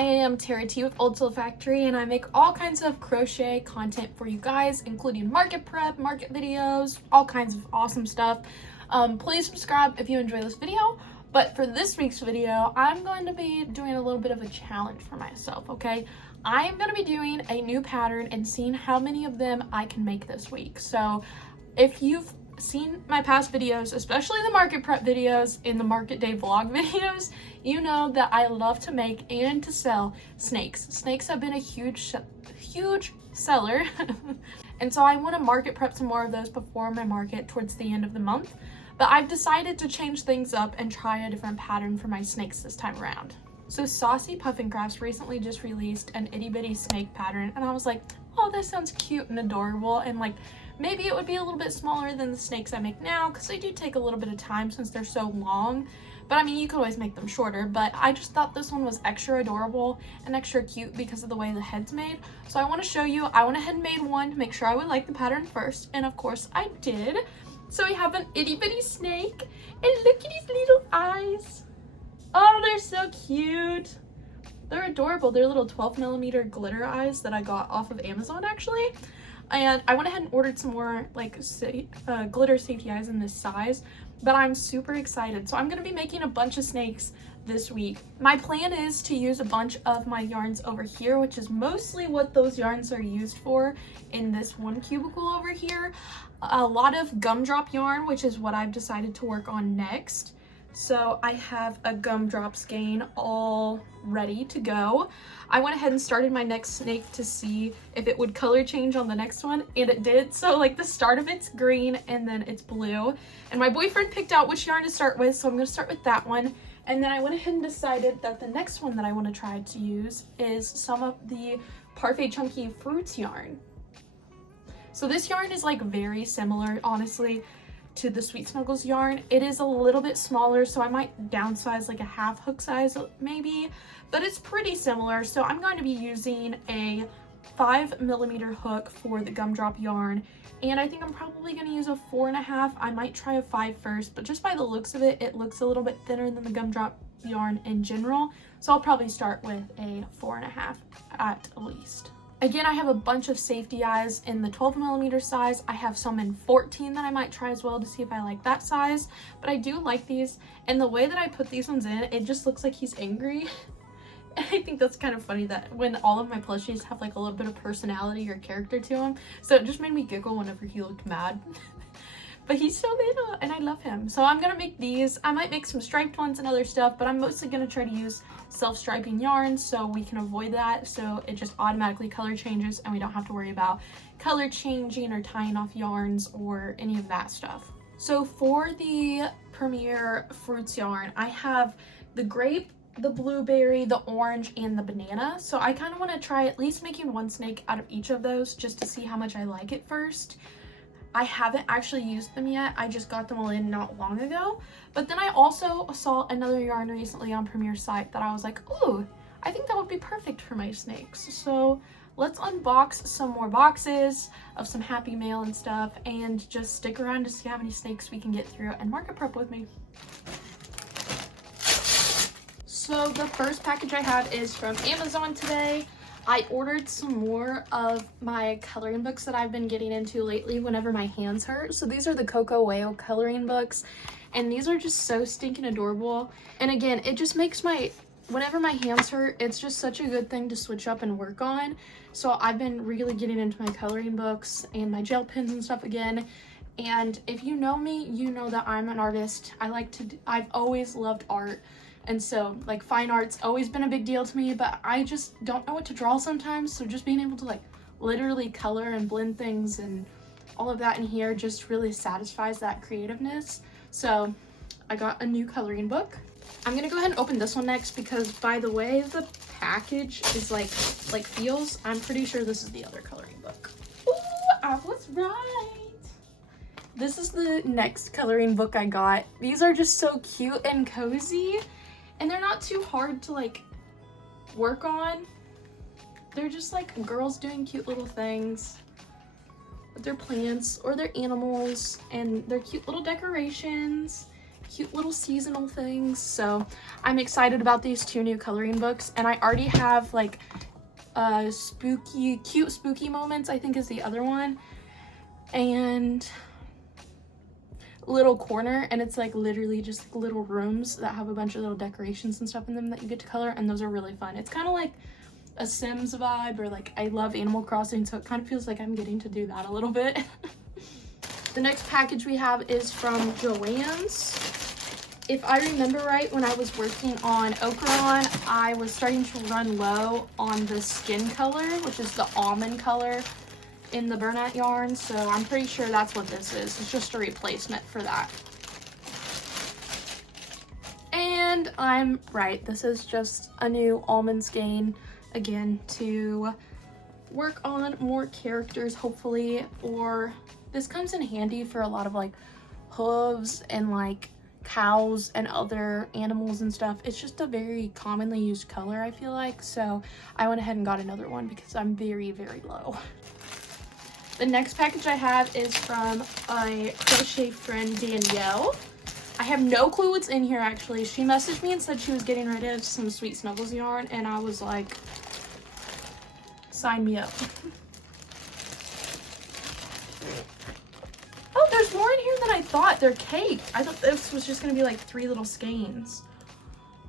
I am Tara T with Old Soul Factory, and I make all kinds of crochet content for you guys, including market prep, market videos, all kinds of awesome stuff. Please subscribe if you enjoy this video. But for this week's video, I'm going to be doing a little bit of a challenge for myself, okay? I am going to be doing a new pattern and seeing how many of them I can make this week. So if you've seen my past videos, especially the market prep videos and the market day vlog videos, you know that I love to make and to sell snakes. Snakes have been a huge seller. And so I want to market prep some more of those before my market towards the end of the month. But I've decided to change things up and try a different pattern for my snakes this time around. So Saucy Puffin Crafts recently just released an itty bitty snake pattern, and I was like, oh, that sounds cute and adorable, and like maybe it would be a little bit smaller than the snakes I make now because they do take a little bit of time since they're so long. But I mean, you could always make them shorter, but I just thought this one was extra adorable and extra cute because of the way the head's made. So I want to show you. I went ahead and made one to make sure I would like the pattern first, and of course I did. So we have an itty bitty snake, and look at his little eyes. Oh, they're so cute. They're adorable. They're little 12mm glitter eyes that I got off of Amazon actually. And I went ahead and ordered some more like glitter safety eyes in this size, but I'm super excited. So I'm going to be making a bunch of snakes this week. My plan is to use a bunch of my yarns over here, which is mostly what those yarns are used for in this one cubicle over here. A lot of gumdrop yarn, which is what I've decided to work on next. So I have a gumdrop skein all ready to go. I went ahead and started my next snake to see if it would color change on the next one, and it did. So like the start of it's green and then it's blue. And my boyfriend picked out which yarn to start with, so I'm going to start with that one. And then I went ahead and decided that the next one that I want to try to use is some of the Parfait Chunky Fruits yarn. So this yarn is like very similar, honestly, to the Sweet Snuggles yarn. It is a little bit smaller, so I might downsize like a half hook size maybe, but it's pretty similar. So I'm going to be using a 5mm hook for the gumdrop yarn, and I think I'm probably going to use a 4.5. I might try a 5 first, but just by the looks of it, it looks a little bit thinner than the gumdrop yarn in general, so I'll probably start with a 4.5 at least. Again, I have a bunch of safety eyes in the 12mm size. I have some in 14 that I might try as well to see if I like that size. But I do like these, and the way that I put these ones in, it just looks like he's angry. And I think that's kind of funny that when all of my plushies have like a little bit of personality or character to him. So it just made me giggle whenever he looked mad. But he's so little and I love him. So I'm going to make these. I might make some striped ones and other stuff, but I'm mostly going to try to use self-striping yarns so we can avoid that. So it just automatically color changes and we don't have to worry about color changing or tying off yarns or any of that stuff. So for the Premier Fruits yarn, I have the grape, the blueberry, the orange, and the banana. So I kind of want to try at least making one snake out of each of those just to see how much I like it first. I haven't actually used them yet. I just got them all in not long ago. But then I also saw another yarn recently on Premier's site that I was like, ooh, I think that would be perfect for my snakes. So let's unbox some more boxes of some Happy Mail and stuff and just stick around to see how many snakes we can get through and market prep with me. So the first package I have is from Amazon today. I ordered some more of my coloring books that I've been getting into lately whenever my hands hurt. So these are the Coco Whale coloring books, and these are just so stinking adorable. And again, it just makes whenever my hands hurt, it's just such a good thing to switch up and work on. So I've been really getting into my coloring books and my gel pens and stuff again. And if you know me, you know that I'm an artist. I've always loved art. And so like fine art's always been a big deal to me, but I just don't know what to draw sometimes. So just being able to like literally color and blend things and all of that in here just really satisfies that creativeness. So I got a new coloring book. I'm gonna go ahead and open this one next because by the way the package is like feels, I'm pretty sure this is the other coloring book. Ooh, I was right. This is the next coloring book I got. These are just so cute and cozy. And they're not too hard to like work on. They're just like girls doing cute little things with their plants or their animals, and they're cute little decorations. cute little seasonal things. So I'm excited about these 2 new coloring books, and I already have like cute spooky moments, I think is the other one, and little corner, and it's like literally just little rooms that have a bunch of little decorations and stuff in them that you get to color, and those are really fun. It's kind of like a Sims vibe, or like I love Animal Crossing, so it kind of feels like I'm getting to do that a little bit. The next package we have is from Joann's. If I remember right, when I was working on Ochron, I was starting to run low on the skin color, which is the almond color in the burnout yarn, so I'm pretty sure that's what this is. It's just a replacement for that. And I'm right, this is just a new almond skein, again, to work on more characters, hopefully, or this comes in handy for a lot of like hooves and like cows and other animals and stuff. It's just a very commonly used color, I feel like, so I went ahead and got another one because I'm very, very low. The next package I have is from a crochet friend, Danielle. I have no clue what's in here, actually. She messaged me and said she was getting rid of some Sweet Snuggles yarn, and I was like, sign me up. Oh, there's more in here than I thought. They're cake. I thought this was just going to be like 3 little skeins.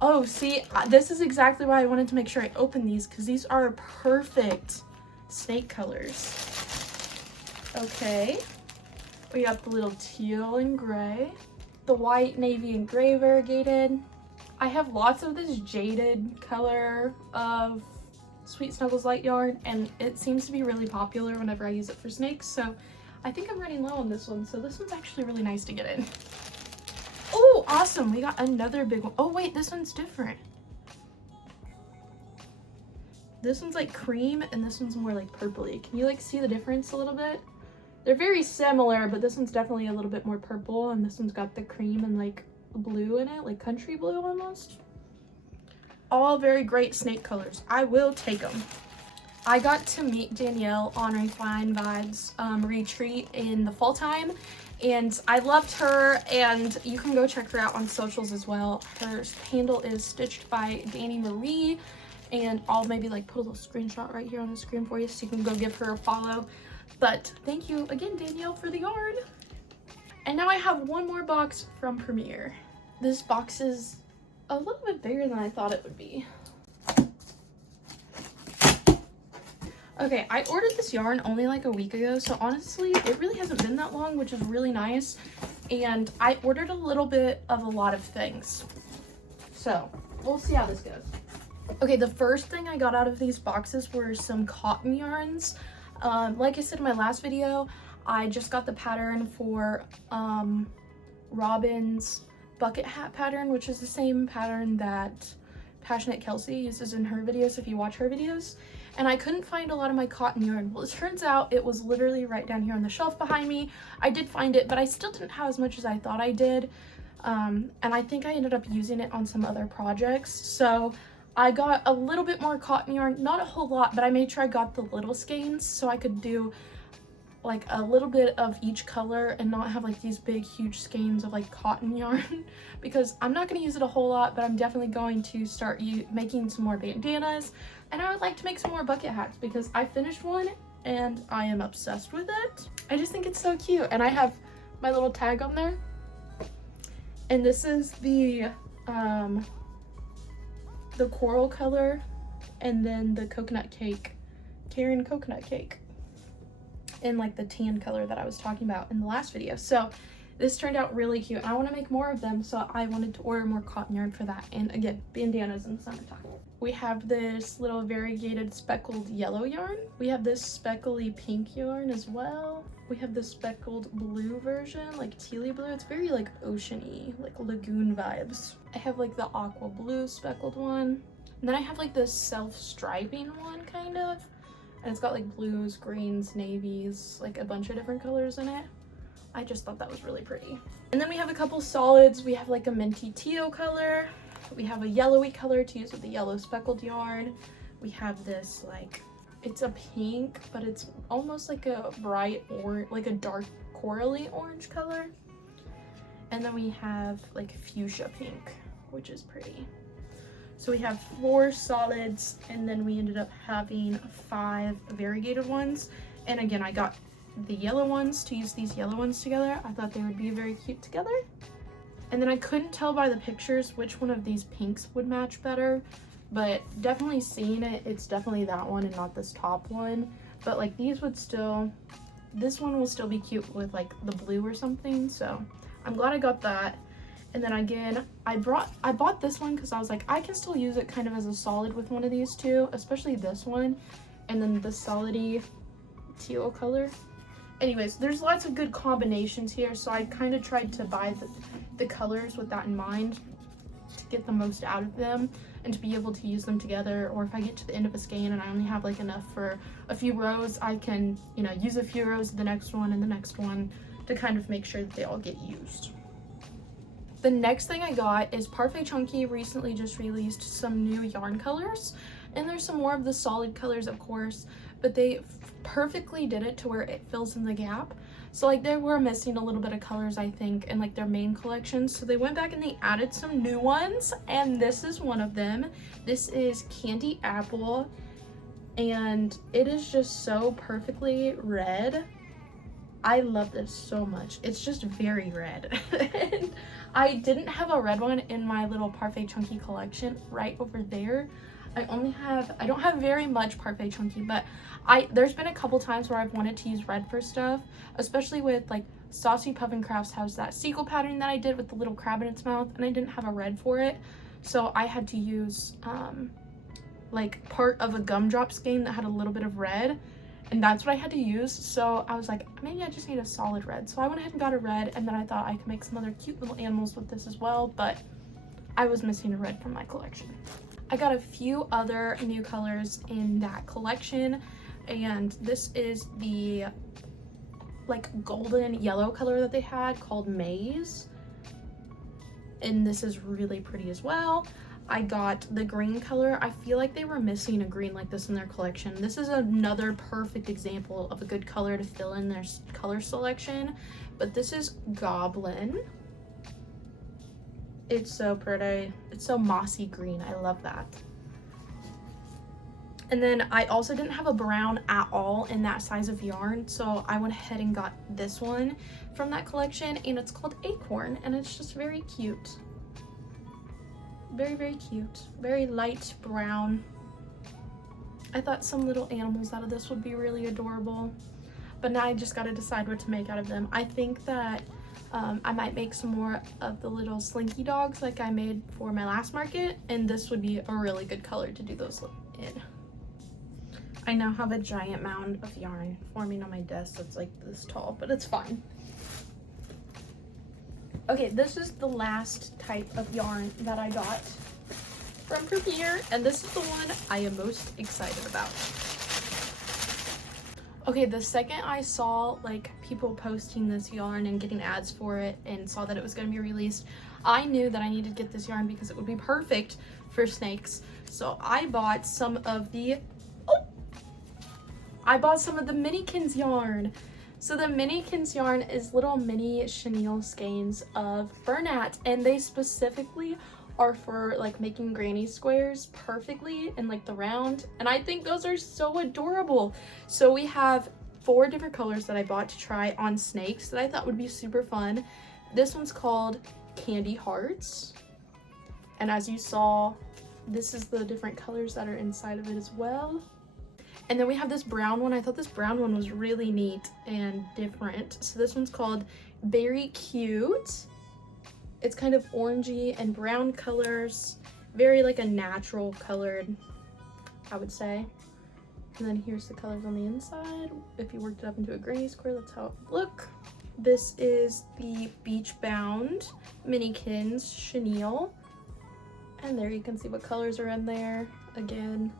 Oh, see, this is exactly why I wanted to make sure I open these, because these are perfect snake colors. Okay, we got the little teal and gray, the white, navy, and gray variegated. I have lots of this jaded color of Sweet Snuggles light yarn, and it seems to be really popular whenever I use it for snakes, so I think I'm running low on this one, so this one's actually really nice to get in. Oh, awesome, we got another big one. Oh wait, this one's different. This one's like cream, and this one's more like purpley. Can you like see the difference a little bit? They're very similar, but this one's definitely a little bit more purple, and this one's got the cream and like blue in it, like country blue almost. All very great snake colors. I will take them. I got to meet Danielle on Refined Vibes retreat in the fall time, and I loved her, and you can go check her out on socials as well. Her handle is Stitched by Danny Marie, and I'll maybe like put a little screenshot right here on the screen for you so you can go give her a follow. But thank you again, Danielle, for the yarn. And now I have one more box from Premier. This box is a little bit bigger than I thought it would be. Okay, I ordered this yarn only like a week ago, so honestly, it really hasn't been that long, which is really nice. And I ordered a little bit of a lot of things. So, we'll see how this goes. Okay, the first thing I got out of these boxes were some cotton yarns. Like I said in my last video, I just got the pattern for Robin's bucket hat pattern, which is the same pattern that Passionate Kelsey uses in her videos if you watch her videos. And I couldn't find a lot of my cotton yarn. Well, it turns out it was literally right down here on the shelf behind me. I did find it, but I still didn't have as much as I thought I did. And I think I ended up using it on some other projects. So I got a little bit more cotton yarn, not a whole lot, but I made sure I got the little skeins so I could do like a little bit of each color and not have like these big huge skeins of like cotton yarn because I'm not going to use it a whole lot, but I'm definitely going to start making some more bandanas, and I would like to make some more bucket hats because I finished one and I am obsessed with it. I just think it's so cute, and I have my little tag on there, and this is the coral color, and then the coconut cake, Karen coconut cake, in like the tan color that I was talking about in the last video. So this turned out really cute, and I want to make more of them, so I wanted to order more cotton yarn for that. And again, bandanas in the summertime. We have this little variegated speckled yellow yarn. We have this speckly pink yarn as well. We have this speckled blue version, like tealy blue. It's very like oceany, like lagoon vibes. I have like the aqua blue speckled one. And then I have like this self-striping one kind of. And it's got like blues, greens, navies, like a bunch of different colors in it. I just thought that was really pretty. And then we have a couple solids. We have like a minty teal color. We have a yellowy color to use with the yellow speckled yarn. We have this like, it's a pink, but it's almost like a bright or like a dark corally orange color. And then we have like fuchsia pink, which is pretty. So we have 4 solids, and then we ended up having 5 variegated ones. And again, I got the yellow ones to use these yellow ones together. I thought they would be very cute together. And then I couldn't tell by the pictures which one of these pinks would match better, but definitely seeing it, it's definitely that one and not this top one. But like these would still, this one will still be cute with like the blue or something. So I'm glad I got that. And then again, I bought this one because I was like, I can still use it kind of as a solid with one of these two, especially this one. And then the solidy teal color. Anyways, there's lots of good combinations here, so I kind of tried to buy the colors with that in mind to get the most out of them and to be able to use them together. Or if I get to the end of a skein and I only have like enough for a few rows, I can, you know, use a few rows of the next one and the next one to kind of make sure that they all get used. The next thing I got is Parfait Chunky recently just released some new yarn colors, and there's some more of the solid colors, of course, but they perfectly did it to where it fills in the gap. So like they were missing a little bit of colors, I think, in like their main collection, so they went back and they added some new ones, and this is one of them. This is Candy Apple, and it is just so perfectly red. I love this so much. It's just very red. And I didn't have a red one in my little Parfait Chunky collection right over there. I don't have very much Parfait Chunky, but there's been a couple times where I've wanted to use red for stuff, especially with like Saucy Puffin Crafts has that sequel pattern that I did with the little crab in its mouth, and I didn't have a red for it. So I had to use like part of a gumdrop skein that had a little bit of red, and that's what I had to use. So I was like, maybe I just need a solid red. So I went ahead and got a red, and then I thought I could make some other cute little animals with this as well, but I was missing a red from my collection. I got a few other new colors in that collection, and this is the like golden yellow color that they had called Maze, and this is really pretty as well. I got the green color. I feel like they were missing a green like this in their collection. This is another perfect example of a good color to fill in their color selection, but this is Goblin. It's so pretty. It's so mossy green. I love that. And then I also didn't have a brown at all in that size of yarn, so I went ahead and got this one from that collection, and it's called Acorn, and it's just very cute. Very, very cute. Very light brown. I thought some little animals out of this would be really adorable, but now I just got to decide what to make out of them. I think that I might make some more of the little slinky dogs like I made for my last market, and this would be a really good color to do those in. I now have a giant mound of yarn forming on my desk that's like this tall, but it's fine. Okay, this is the last type of yarn that I got from Crochet, and this is the one I am most excited about. Okay, the second I saw like people posting this yarn and getting ads for it and saw that it was going to be released, I knew that I needed to get this yarn because it would be perfect for snakes. So I bought some of the Minikins yarn. So the Minikins yarn is little mini chenille skeins of Bernat, and they specifically are for like making granny squares perfectly in like the round, and I think those are so adorable. So we have 4 different colors that I bought to try on snakes that I thought would be super fun. This one's called Candy Hearts, and as you saw, this is the different colors that are inside of it as well. And then we have this brown one. I thought this brown one was really neat and different. So this one's called Berry Cute. It's kind of orangey and brown colors, very like a natural colored, I would say. And then here's the colors on the inside. If you worked it up into a granny square, that's how it would look. This is the Beach Bound Minikins chenille. And there you can see what colors are in there. Again,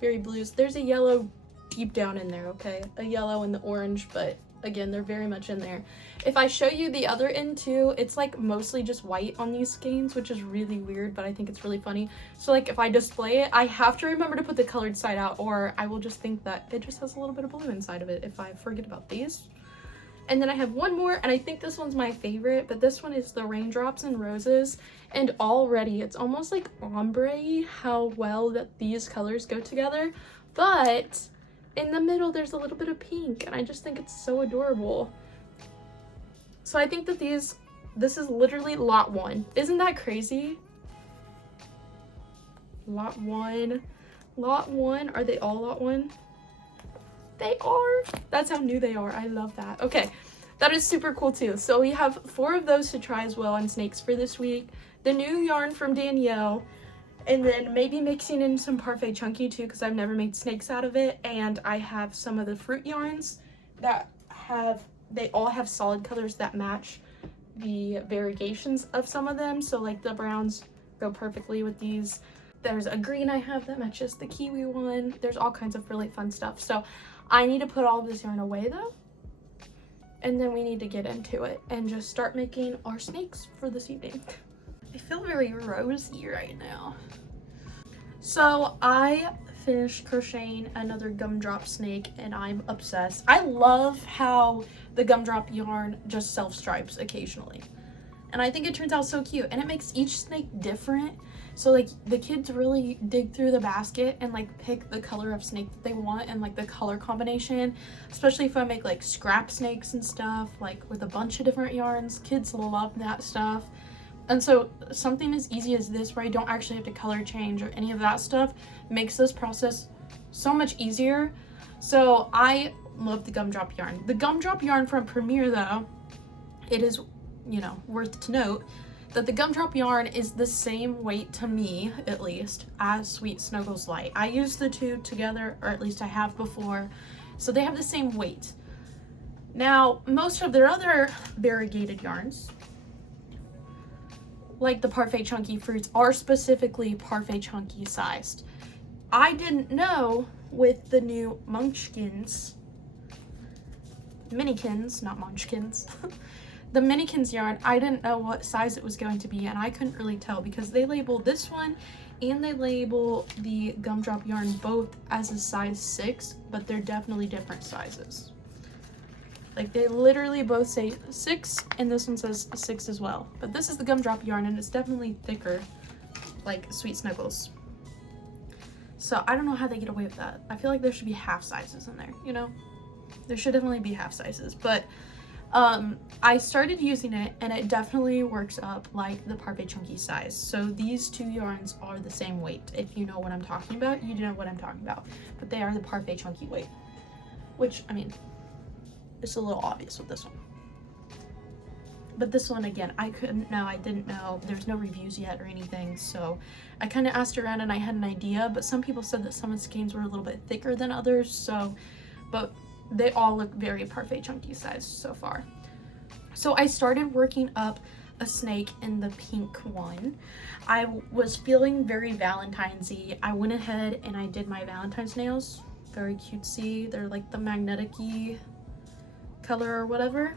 very blues. There's a yellow deep down in there, okay? A yellow and the orange, but again, they're very much in there. If I show you the other end too, it's like mostly just white on these skeins, which is really weird, but I think it's really funny. So like if I display it, I have to remember to put the colored side out, or I will just think that it just has a little bit of blue inside of it if I forget about these. And then I have one more, and I think this one's my favorite, but this one is the Raindrops and Roses. And already it's almost like ombre how well that these colors go together. But in the middle, there's a little bit of pink, and I just think it's so adorable. So I think that this is literally lot 1. Isn't that crazy? Lot 1. Lot 1. Are they all lot 1? They are. That's how new they are. I love that. Okay, that is super cool too. So we have 4 of those to try as well on snakes for this week. The new yarn from Danielle, and then maybe mixing in some Parfait Chunky too, because I've never made snakes out of it. And I have some of the fruit yarns that they all have solid colors that match the variegations of some of them. So like the browns go perfectly with these. There's a green I have that matches the kiwi one. There's all kinds of really fun stuff. So I need to put all of this yarn away though, and then we need to get into it and just start making our snakes for this evening. I feel very rosy right now. So I finished crocheting another gumdrop snake and I'm obsessed. I love how the gumdrop yarn just self-stripes occasionally, and I think it turns out so cute, and it makes each snake different. So like the kids really dig through the basket and like pick the color of snake that they want and like the color combination, especially if I make like scrap snakes and stuff like with a bunch of different yarns. Kids love that stuff. And so something as easy as this, where I don't actually have to color change or any of that stuff, makes this process so much easier. So I love the gumdrop yarn. The gumdrop yarn from Premier though, it is, you know, worth to note that the gumdrop yarn is the same weight, to me at least, as Sweet Snuggles Light. I use the two together, or at least I have before, so they have the same weight. Now, most of their other variegated yarns, like the Parfait Chunky Fruits, are specifically Parfait Chunky sized. I didn't know with the new Munchkins, Minikins, not Munchkins, the Minikins yarn, I didn't know what size it was going to be, and I couldn't really tell because they label this one and they label the gumdrop yarn both as a size 6, but they're definitely different sizes. Like they literally both say 6 and this one says 6 as well. But this is the gumdrop yarn and it's definitely thicker, like Sweet Snuggles. So I don't know how they get away with that. I feel like there should be half sizes in there, you know? There should definitely be half sizes, but I started using it and it definitely works up like the Parfait Chunky size. So these two yarns are the same weight. If you know what I'm talking about, you know what I'm talking about. But they are the Parfait Chunky weight, which, I mean, it's a little obvious with this one. But this one, again, I couldn't know. I didn't know. There's no reviews yet or anything. So I kind of asked around and I had an idea. But some people said that some of the skeins were a little bit thicker than others. So, but they all look very Parfait Chunky size so far. So I started working up a snake in the pink one. I was feeling very Valentine's-y. I went ahead and I did my Valentine's nails. Very cutesy. They're like the magnetic-y color or whatever.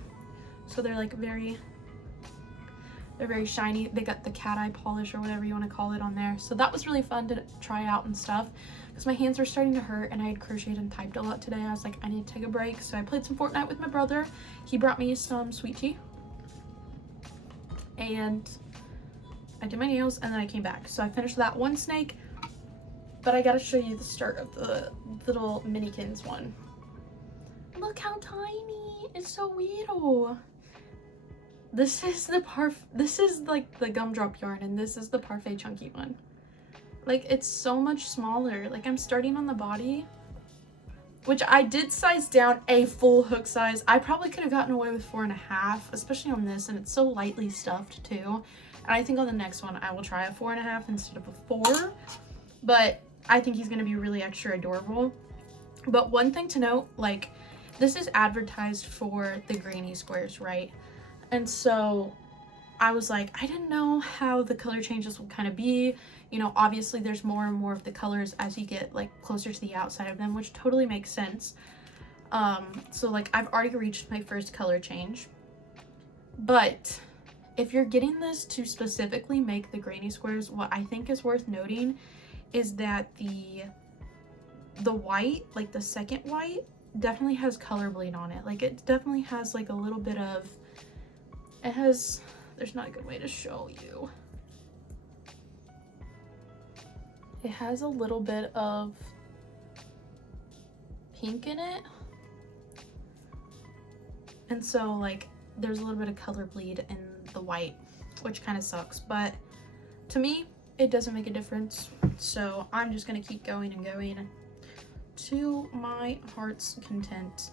So they're like they're very shiny. They got the cat eye polish or whatever you want to call it on there. So that was really fun to try out and stuff, because my hands were starting to hurt and I had crocheted and typed a lot today. I was like, I need to take a break. So I played some Fortnite with my brother. He brought me some sweet tea. And I did my nails and then I came back. So I finished that one snake, but I gotta show you the start of the little Minikins one. Look how tiny. It's so little. This is like the gumdrop yarn and this is the Parfait Chunky one. Like it's so much smaller. Like I'm starting on the body, which I did size down a full hook size. I probably could have gotten away with 4.5, especially on this, and it's so lightly stuffed too. And I think on the next one I will try a 4.5 instead of a 4, but I think he's gonna be really extra adorable. But one thing to note, like this is advertised for the granny squares, right? And so I was like, I didn't know how the color changes would kind of be. You know, obviously there's more and more of the colors as you get like closer to the outside of them, which totally makes sense. So like I've already reached my first color change. But if you're getting this to specifically make the granny squares, what I think is worth noting is that the white, like the second white, definitely has color bleed on it. Like it definitely has like a little bit of, it has, there's not a good way to show you. It has a little bit of pink in it. And so like there's a little bit of color bleed in the white, which kind of sucks, but to me it doesn't make a difference. So I'm just gonna keep going and going to my heart's content.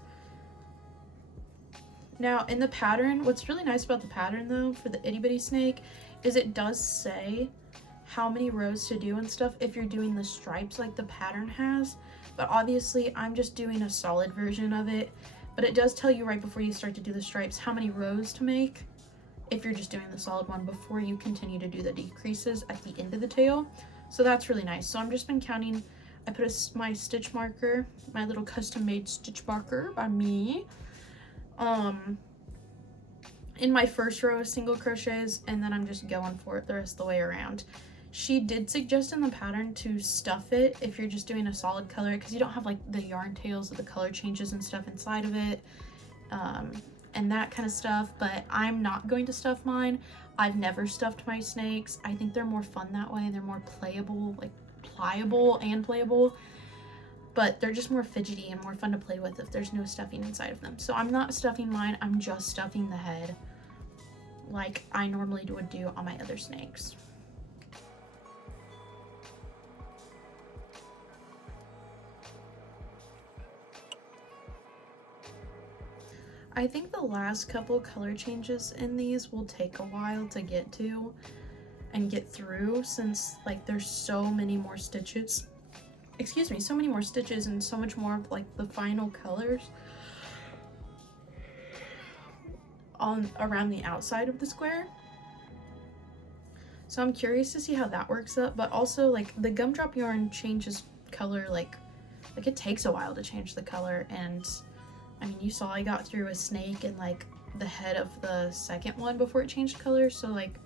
Now in the pattern, what's really nice about the pattern though for the itty bitty snake is it does say how many rows to do and stuff if you're doing the stripes like the pattern has, but obviously I'm just doing a solid version of it. But it does tell you right before you start to do the stripes how many rows to make if you're just doing the solid one before you continue to do the decreases at the end of the tail. So that's really nice. So I've just been counting. I put my stitch marker, my little custom made stitch marker by me, in my first row of single crochets, and then I'm just going for it the rest of the way around. She did suggest in the pattern to stuff it if you're just doing a solid color, because you don't have like the yarn tails of the color changes and stuff inside of it, and that kind of stuff, but I'm not going to stuff mine. I've never stuffed my snakes. I think they're more fun that way. They're more playable, like pliable and playable, but they're just more fidgety and more fun to play with if there's no stuffing inside of them. So I'm not stuffing mine. I'm just stuffing the head like I normally would do on my other snakes. I think the last couple color changes in these will take a while to get to and get through, since like there's so many more stitches, excuse me, so many more stitches and so much more of like the final colors on around the outside of the square. So I'm curious to see how that works up, but also like the gumdrop yarn changes color, like it takes a while to change the color. And I mean, you saw I got through a snake and like the head of the second one before it changed color, so like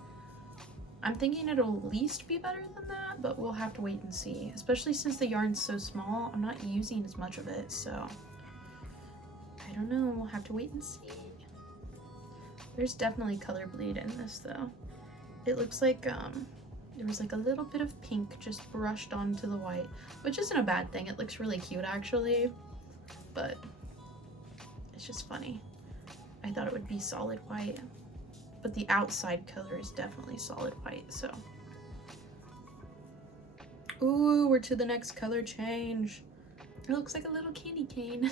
I'm thinking it'll at least be better than that, but we'll have to wait and see, especially since the yarn's so small. I'm not using as much of it, so I don't know, we'll have to wait and see. There's definitely color bleed in this though. It looks like there was like a little bit of pink just brushed onto the white, which isn't a bad thing. It looks really cute actually, but it's just funny. I thought it would be solid white, but the outside color is definitely solid white, so. Ooh, we're to the next color change. It looks like a little candy cane.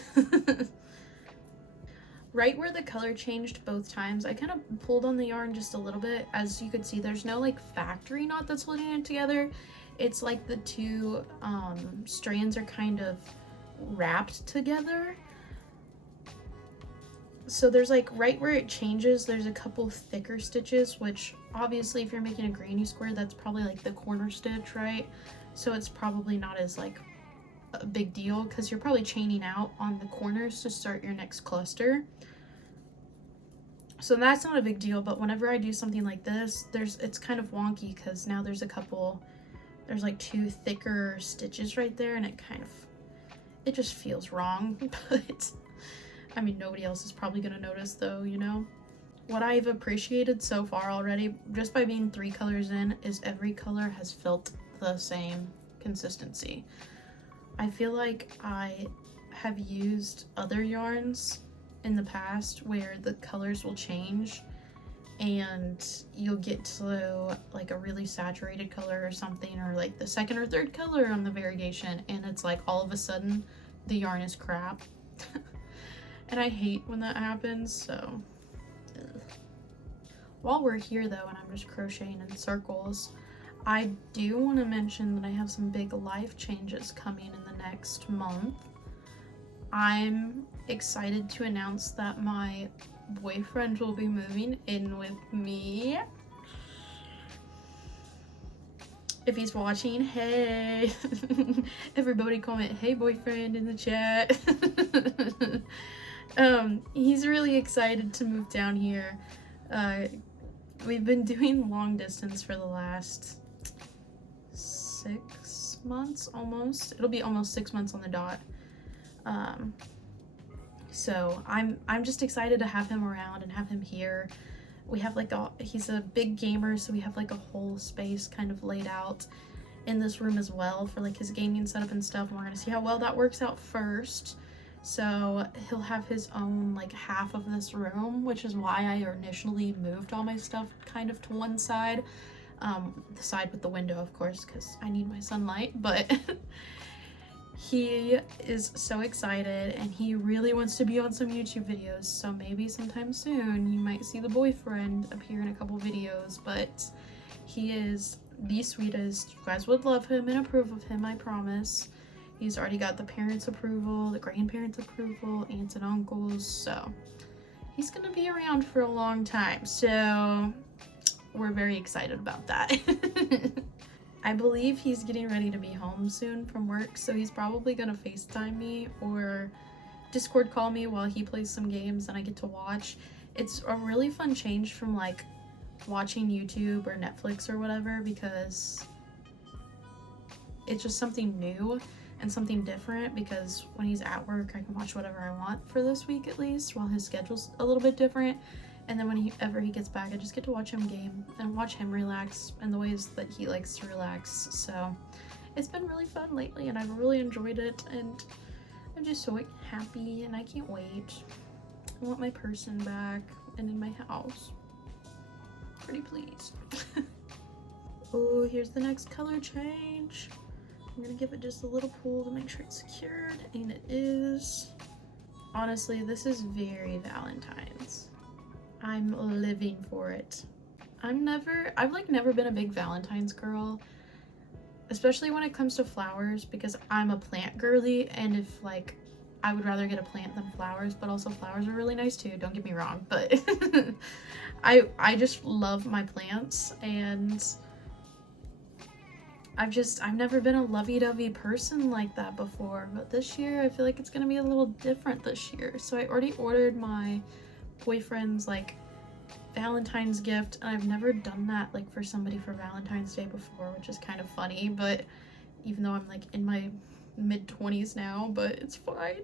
Right where the color changed both times, I kind of pulled on the yarn just a little bit. As you could see, there's no like factory knot that's holding it together. It's like the two strands are kind of wrapped together. So there's like right where it changes, there's a couple thicker stitches, which obviously if you're making a granny square, that's probably like the corner stitch, right? So it's probably not as like a big deal because you're probably chaining out on the corners to start your next cluster. So that's not a big deal, but whenever I do something like this, it's kind of wonky because now there's like two thicker stitches right there, and it just feels wrong. But I mean, nobody else is probably gonna notice though, you know? What I've appreciated so far already, just by being 3 colors in, is every color has felt the same consistency. I feel like I have used other yarns in the past where the colors will change and you'll get to like a really saturated color or something, or like the second or third color on the variegation, and it's like all of a sudden the yarn is crap. And I hate when that happens, so. Ugh. While we're here though, and I'm just crocheting in circles, I do want to mention that I have some big life changes coming in the next month. I'm excited to announce that my boyfriend will be moving in with me. If he's watching, hey! Everybody comment, hey boyfriend, in the chat. He's really excited to move down here. We've been doing long distance for the last 6 months almost. It'll be almost 6 months on the dot. So I'm just excited to have him around and have him here. We have like he's a big gamer, so we have like a whole space kind of laid out in this room as well for like his gaming setup and stuff, and we're gonna see how well that works out first. So he'll have his own like half of this room, which is why I initially moved all my stuff kind of to one side, the side with the window, of course, because I need my sunlight. But he is so excited and he really wants to be on some YouTube videos, so maybe sometime soon you might see the boyfriend appear in a couple videos. But he is the sweetest. You guys would love him and approve of him, I promise. He's already got the parents' approval, the grandparents' approval, aunts and uncles, so he's gonna be around for a long time. So we're very excited about that. I believe he's getting ready to be home soon from work, so he's probably gonna FaceTime me or Discord call me while he plays some games and I get to watch. It's a really fun change from like watching YouTube or Netflix or whatever, because it's just something new and something different, because when he's at work I can watch whatever I want for this week at least, while his schedule's a little bit different. And then whenever he gets back, I just get to watch him game and watch him relax in the ways that he likes to relax. So it's been really fun lately and I've really enjoyed it, and I'm just so happy and I can't wait. I want my person back and in my house. Pretty please. Oh, here's the next color change. I'm gonna give it just a little pull to make sure it's secured, and it is. Honestly, this is very Valentine's. I'm living for it. I've like never been a big Valentine's girl, especially when it comes to flowers, because I'm a plant girly, and if like I would rather get a plant than flowers, but also flowers are really nice too, don't get me wrong, but I just love my plants, and I've never been a lovey-dovey person like that before, but this year I feel like it's gonna be a little different this year. So I already ordered my boyfriend's like Valentine's gift, and I've never done that like for somebody for Valentine's Day before, which is kind of funny, but even though I'm like in my mid-20s now, but it's fine.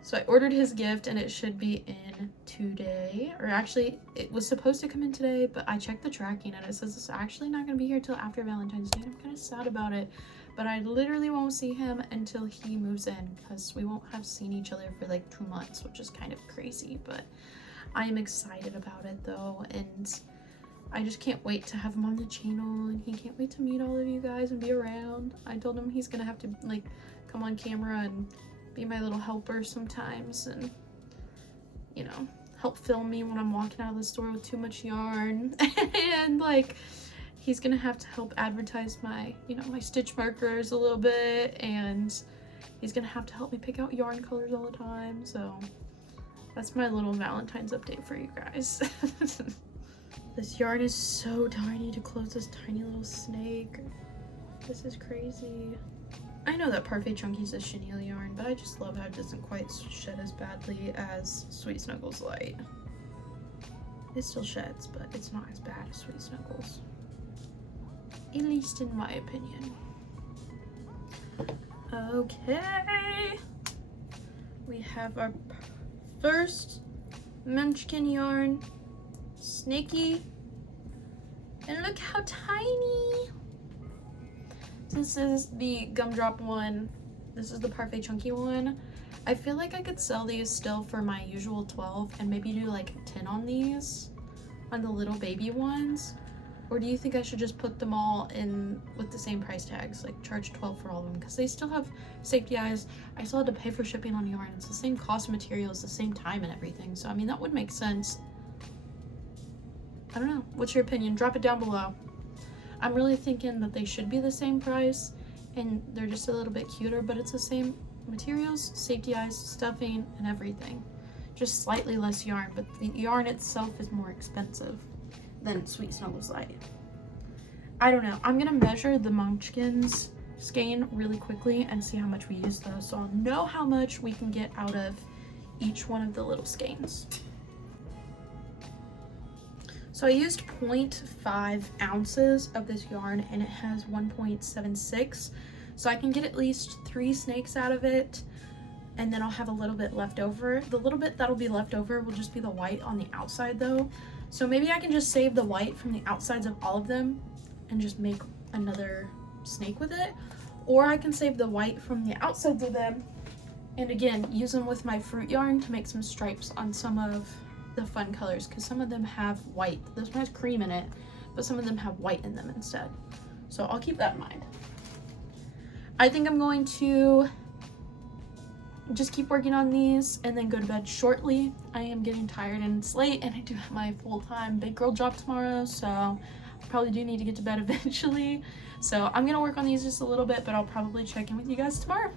So I ordered his gift and it should be in today, or actually it was supposed to come in today, but I checked the tracking and it says it's actually not going to be here till after Valentine's Day. I'm kind of sad about it, but I literally won't see him until he moves in, because we won't have seen each other for like 2 months, which is kind of crazy. But I am excited about it though, and I just can't wait to have him on the channel, and he can't wait to meet all of you guys and be around. I told him he's gonna have to like come on camera and be my little helper sometimes, and you know, help film me when I'm walking out of the store with too much yarn. And like he's gonna have to help advertise my, you know, my stitch markers a little bit, and he's gonna have to help me pick out yarn colors all the time. So that's my little Valentine's update for you guys. This yarn is so tiny to close this tiny little snake. This is crazy. I know that Parfait Chunky's a chenille yarn, but I just love how it doesn't quite shed as badly as Sweet Snuggles Light. It still sheds, but it's not as bad as Sweet Snuggles. At least in my opinion. Okay. We have our first Munchkin yarn. Snaky. And look how tiny. This is the Gumdrop one. This is the Parfait Chunky one. I feel like I could sell these still for my usual 12 and maybe do like 10 on these, on the little baby ones. Or do you think I should just put them all in with the same price tags, like charge 12 for all of them? Because they still have safety eyes. I still had to pay for shipping on yarn. It's the same cost of materials, the same time and everything. So I mean, that would make sense. I don't know. What's your opinion? Drop it down below. I'm really thinking that they should be the same price and they're just a little bit cuter, but it's the same materials, safety eyes, stuffing, and everything. Just slightly less yarn, but the yarn itself is more expensive than Sweet Snuggles Light. I don't know. I'm gonna measure the Munchkins skein really quickly and see how much we use those, so I'll know how much we can get out of each one of the little skeins. So I used 0.5 ounces of this yarn and it has 1.76. So I can get at least 3 snakes out of it. and then I'll have a little bit left over. The little bit that'll be left over will just be the white on the outside though. So maybe I can just save the white from the outsides of all of them and just make another snake with it. Or I can save the white from the outsides of them and again, use them with my fruit yarn to make some stripes on some of the fun colors, because some of them have white. This one has cream in it, but some of them have white in them instead. So I'll keep that in mind. I think I'm going to just keep working on these and then go to bed shortly. I am getting tired and it's late, and I do have my full-time big girl job tomorrow, so I probably do need to get to bed eventually. So I'm gonna work on these just a little bit, but I'll probably check in with you guys tomorrow.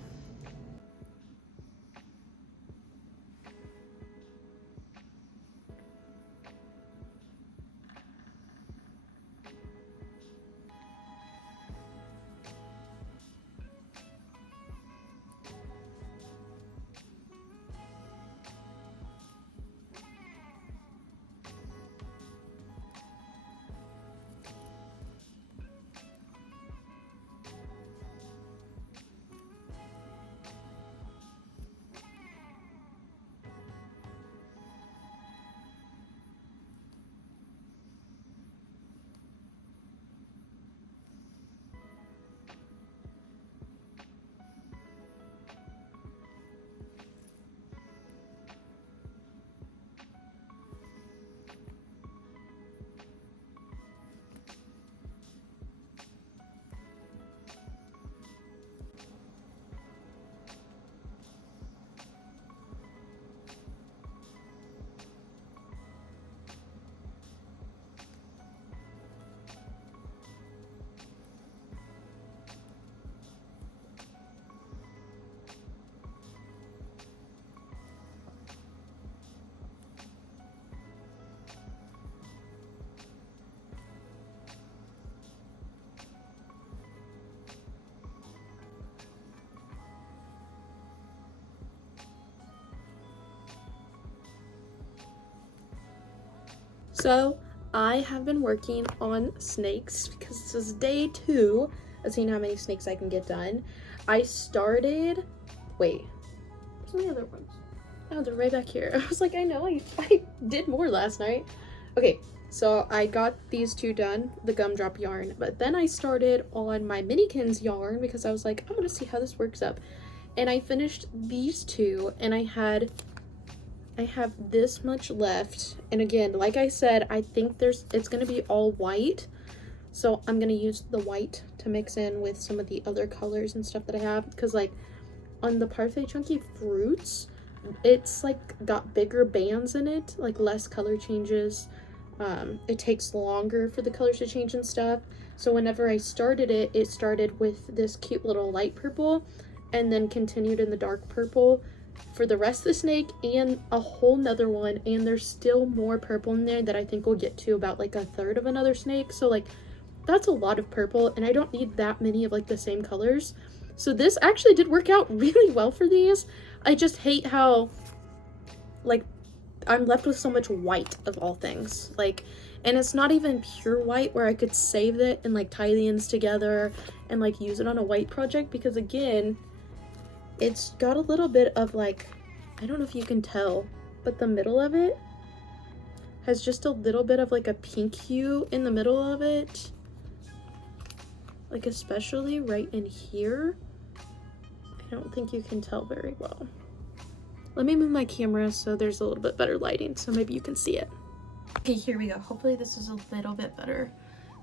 So I have been working on snakes because this is day 2 of seeing how many snakes I can get done. I started, wait, where's my other ones? Oh, they're right back here. I was like, I know, I did more last night. Okay, so I got these 2 done, the gumdrop yarn, but then I started on my Minikins yarn because I was like, I want to see how this works up. And I finished these 2, and I have this much left. And again, like I said, I think it's gonna be all white, so I'm gonna use the white to mix in with some of the other colors and stuff that I have, because like on the Parfait Chunky Fruits, it's like got bigger bands in it, like less color changes. It takes longer for the colors to change and stuff. So whenever I started it, it started with this cute little light purple and then continued in the dark purple for the rest of the snake and a whole nother one, and there's still more purple in there that I think we'll get to about like a third of another snake. So like that's a lot of purple, and I don't need that many of like the same colors. So this actually did work out really well for these. I just hate how like I'm left with so much white of all things, like, and it's not even pure white where I could save it and like tie the ends together and like use it on a white project, because again, it's got a little bit of like, I don't know if you can tell, but the middle of it has just a little bit of like a pink hue in the middle of it, like especially right in here. I don't think you can tell very well. Let me move my camera so there's a little bit better lighting so maybe you can see it. Okay, here we go. Hopefully this is a little bit better.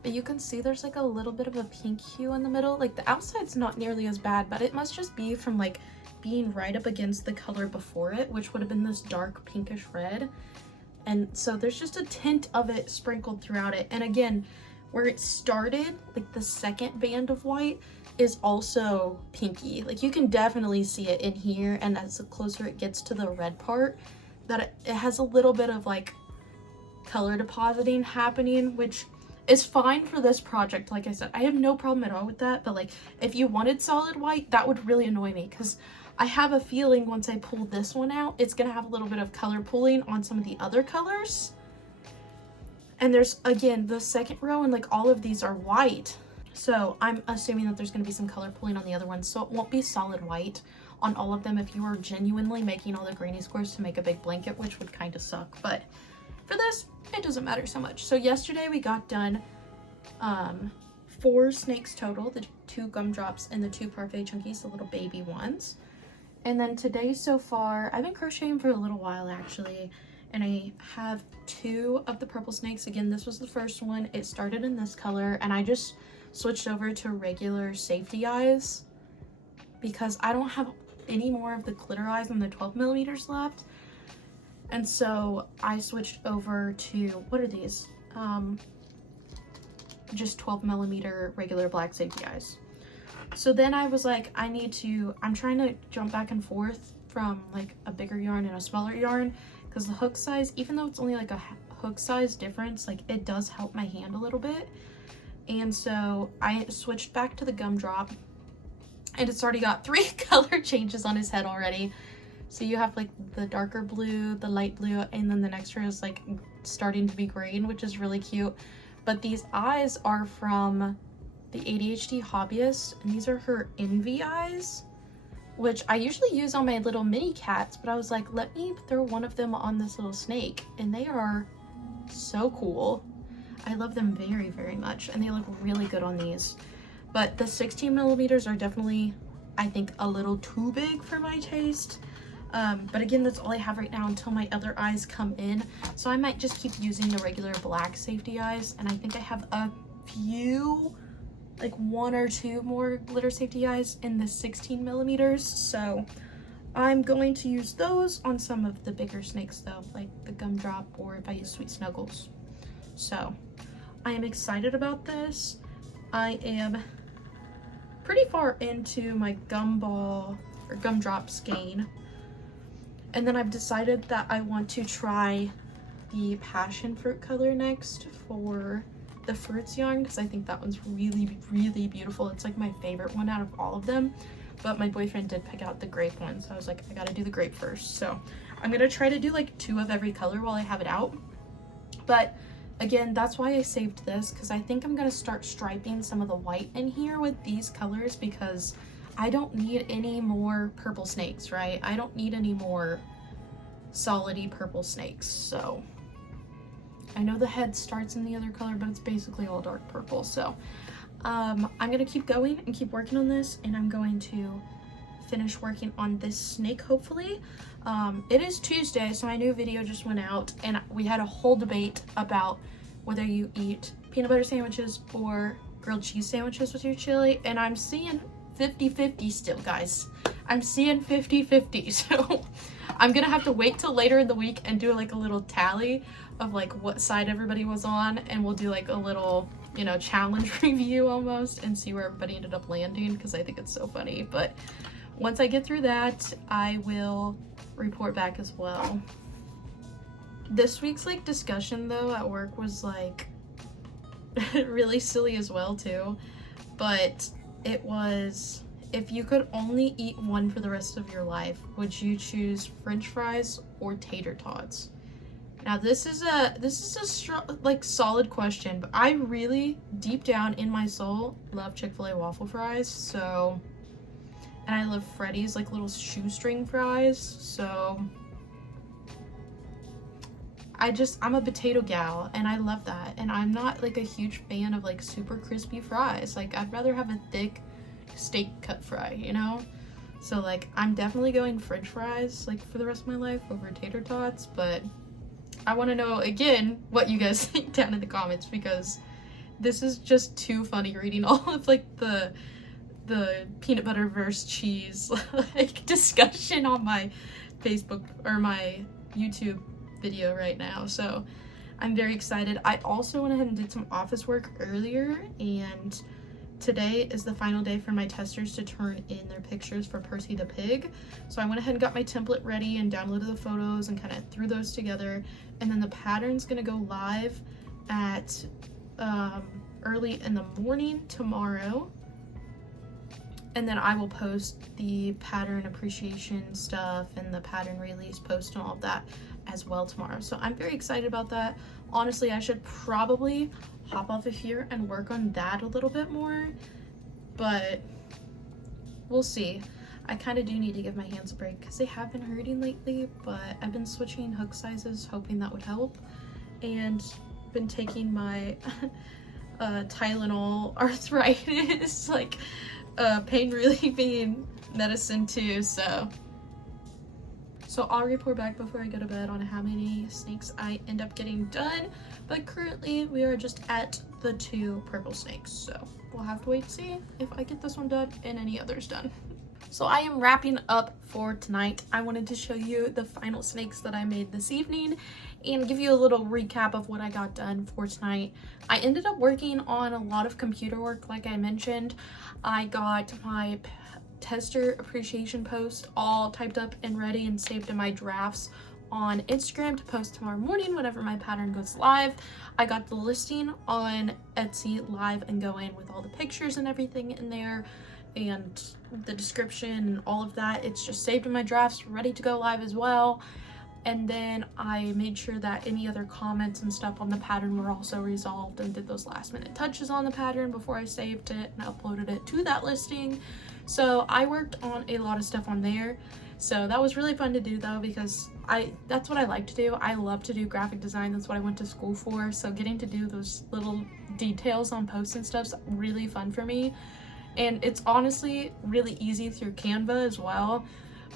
But you can see there's like a little bit of a pink hue in the middle. Like the outside's not nearly as bad, but it must just be from like being right up against the color before it, which would have been this dark pinkish red. And so there's just a tint of it sprinkled throughout it. And again, where it started, like the second band of white is also pinky. Like you can definitely see it in here, and as the closer it gets to the red part, that it has a little bit of like color depositing happening, which is fine for this project. Like I said, I have no problem at all with that, but like if you wanted solid white, that would really annoy me, because I have a feeling once I pull this one out, it's gonna have a little bit of color pulling on some of the other colors. And there's, again, the second row and like all of these are white, so I'm assuming that there's gonna be some color pulling on the other ones, so it won't be solid white. on all of them if you are genuinely making all the granny squares to make a big blanket, which would kind of suck, but for this, it doesn't matter so much. So yesterday we got done 4 snakes total, the 2 gumdrops and the 2 parfait chunkies, the little baby ones. And then today so far, I've been crocheting for a little while actually, and I have 2 of the purple snakes. Again, this was the first one. It started in this color, and I just switched over to regular safety eyes because I don't have any more of the glitter eyes on the 12 millimeters left. And so I switched over to, what are these? Just 12 millimeter regular black safety eyes. So then I was like, I'm trying to jump back and forth from like a bigger yarn and a smaller yarn, because the hook size, even though it's only like a hook size difference, like it does help my hand a little bit. And so I switched back to the gumdrop, and it's already got 3 color changes on his head already. So you have like the darker blue, the light blue, and then the next row is like starting to be green, which is really cute. But these eyes are from the ADHD hobbyist, and these are her envy eyes, which I usually use on my little mini cats, but I was like, let me throw one of them on this little snake, and they are so cool. I love them very, very much, and they look really good on these. But the 16 millimeters are definitely, I think, a little too big for my taste. But again, that's all I have right now until my other eyes come in. So I might just keep using the regular black safety eyes, and I think I have a few, like 1 or 2 more glitter safety eyes in the 16 millimeters. So I'm going to use those on some of the bigger snakes though, like the gumdrop, or if I use Sweet Snuggles. So I am excited about this. I am pretty far into my gumball or gumdrop skein. And then I've decided that I want to try the passion fruit color next for the fruits yarn, because I think that one's really, really beautiful. It's like my favorite one out of all of them, but my boyfriend did pick out the grape one, so I was like, I gotta do the grape first. So I'm gonna try to do like 2 of every color while I have it out. But again, that's why I saved this, because I think I'm gonna start striping some of the white in here with these colors, because I don't need any more purple snakes, right? I don't need any more solidy purple snakes. So I know the head starts in the other color, but it's basically all dark purple. So I'm gonna keep going and keep working on this, and I'm going to finish working on this snake hopefully. It is Tuesday, so my new video just went out, and we had a whole debate about whether you eat peanut butter sandwiches or grilled cheese sandwiches with your chili, and I'm seeing 50-50 still, guys. I'm seeing 50-50, so I'm gonna have to wait till later in the week and do like a little tally of like what side everybody was on, and we'll do like a little, you know, challenge review almost, and see where everybody ended up landing, because I think it's so funny. But once I get through that, I will report back as well. This week's like discussion though at work was like really silly as well too, but it was, if you could only eat one for the rest of your life, would you choose French fries or tater tots? Now this is a like solid question, but I really deep down in my soul love Chick-fil-A waffle fries. So, and I love Freddy's like little shoestring fries. So I'm a potato gal, and I love that. And I'm not like a huge fan of like super crispy fries. Like I'd rather have a thick steak cut fry, you know? So like I'm definitely going French fries like for the rest of my life over tater tots. But I want to know again what you guys think down in the comments, because this is just too funny reading all of like the peanut butter versus cheese like discussion on my Facebook or my YouTube video right now. So I'm very excited. I also went ahead and did some office work earlier, and today is the final day for my testers to turn in their pictures for Percy the pig. So I went ahead and got my template ready and downloaded the photos and kind of threw those together, and then the pattern's gonna go live at early in the morning tomorrow, and then I will post the pattern appreciation stuff and the pattern release post and all of that as well tomorrow. So I'm very excited about that. Honestly, I should probably hop off of here and work on that a little bit more, but we'll see. I kind of do need to give my hands a break because they have been hurting lately, but I've been switching hook sizes hoping that would help, and been taking my Tylenol arthritis like pain relieving medicine too, so I'll report back before I go to bed on how many snakes I end up getting done, but currently we are just at the 2 purple snakes, so we'll have to wait to see if I get this one done and any others done. So I am wrapping up for tonight. I wanted to show you the final snakes that I made this evening and give you a little recap of what I got done for tonight. I ended up working on a lot of computer work, like I mentioned. I got my tester appreciation post all typed up and ready and saved in my drafts on Instagram to post tomorrow morning whenever my pattern goes live. I got the listing on Etsy live and going with all the pictures and everything in there and the description and all of that. It's just saved in my drafts, ready to go live as well. And then I made sure that any other comments and stuff on the pattern were also resolved and did those last minute touches on the pattern before I saved it and uploaded it to that listing. So I worked on a lot of stuff on there. So that was really fun to do though, because that's what I like to do. I love to do graphic design. That's what I went to school for. So getting to do those little details on posts and stuff's really fun for me. And it's honestly really easy through Canva as well.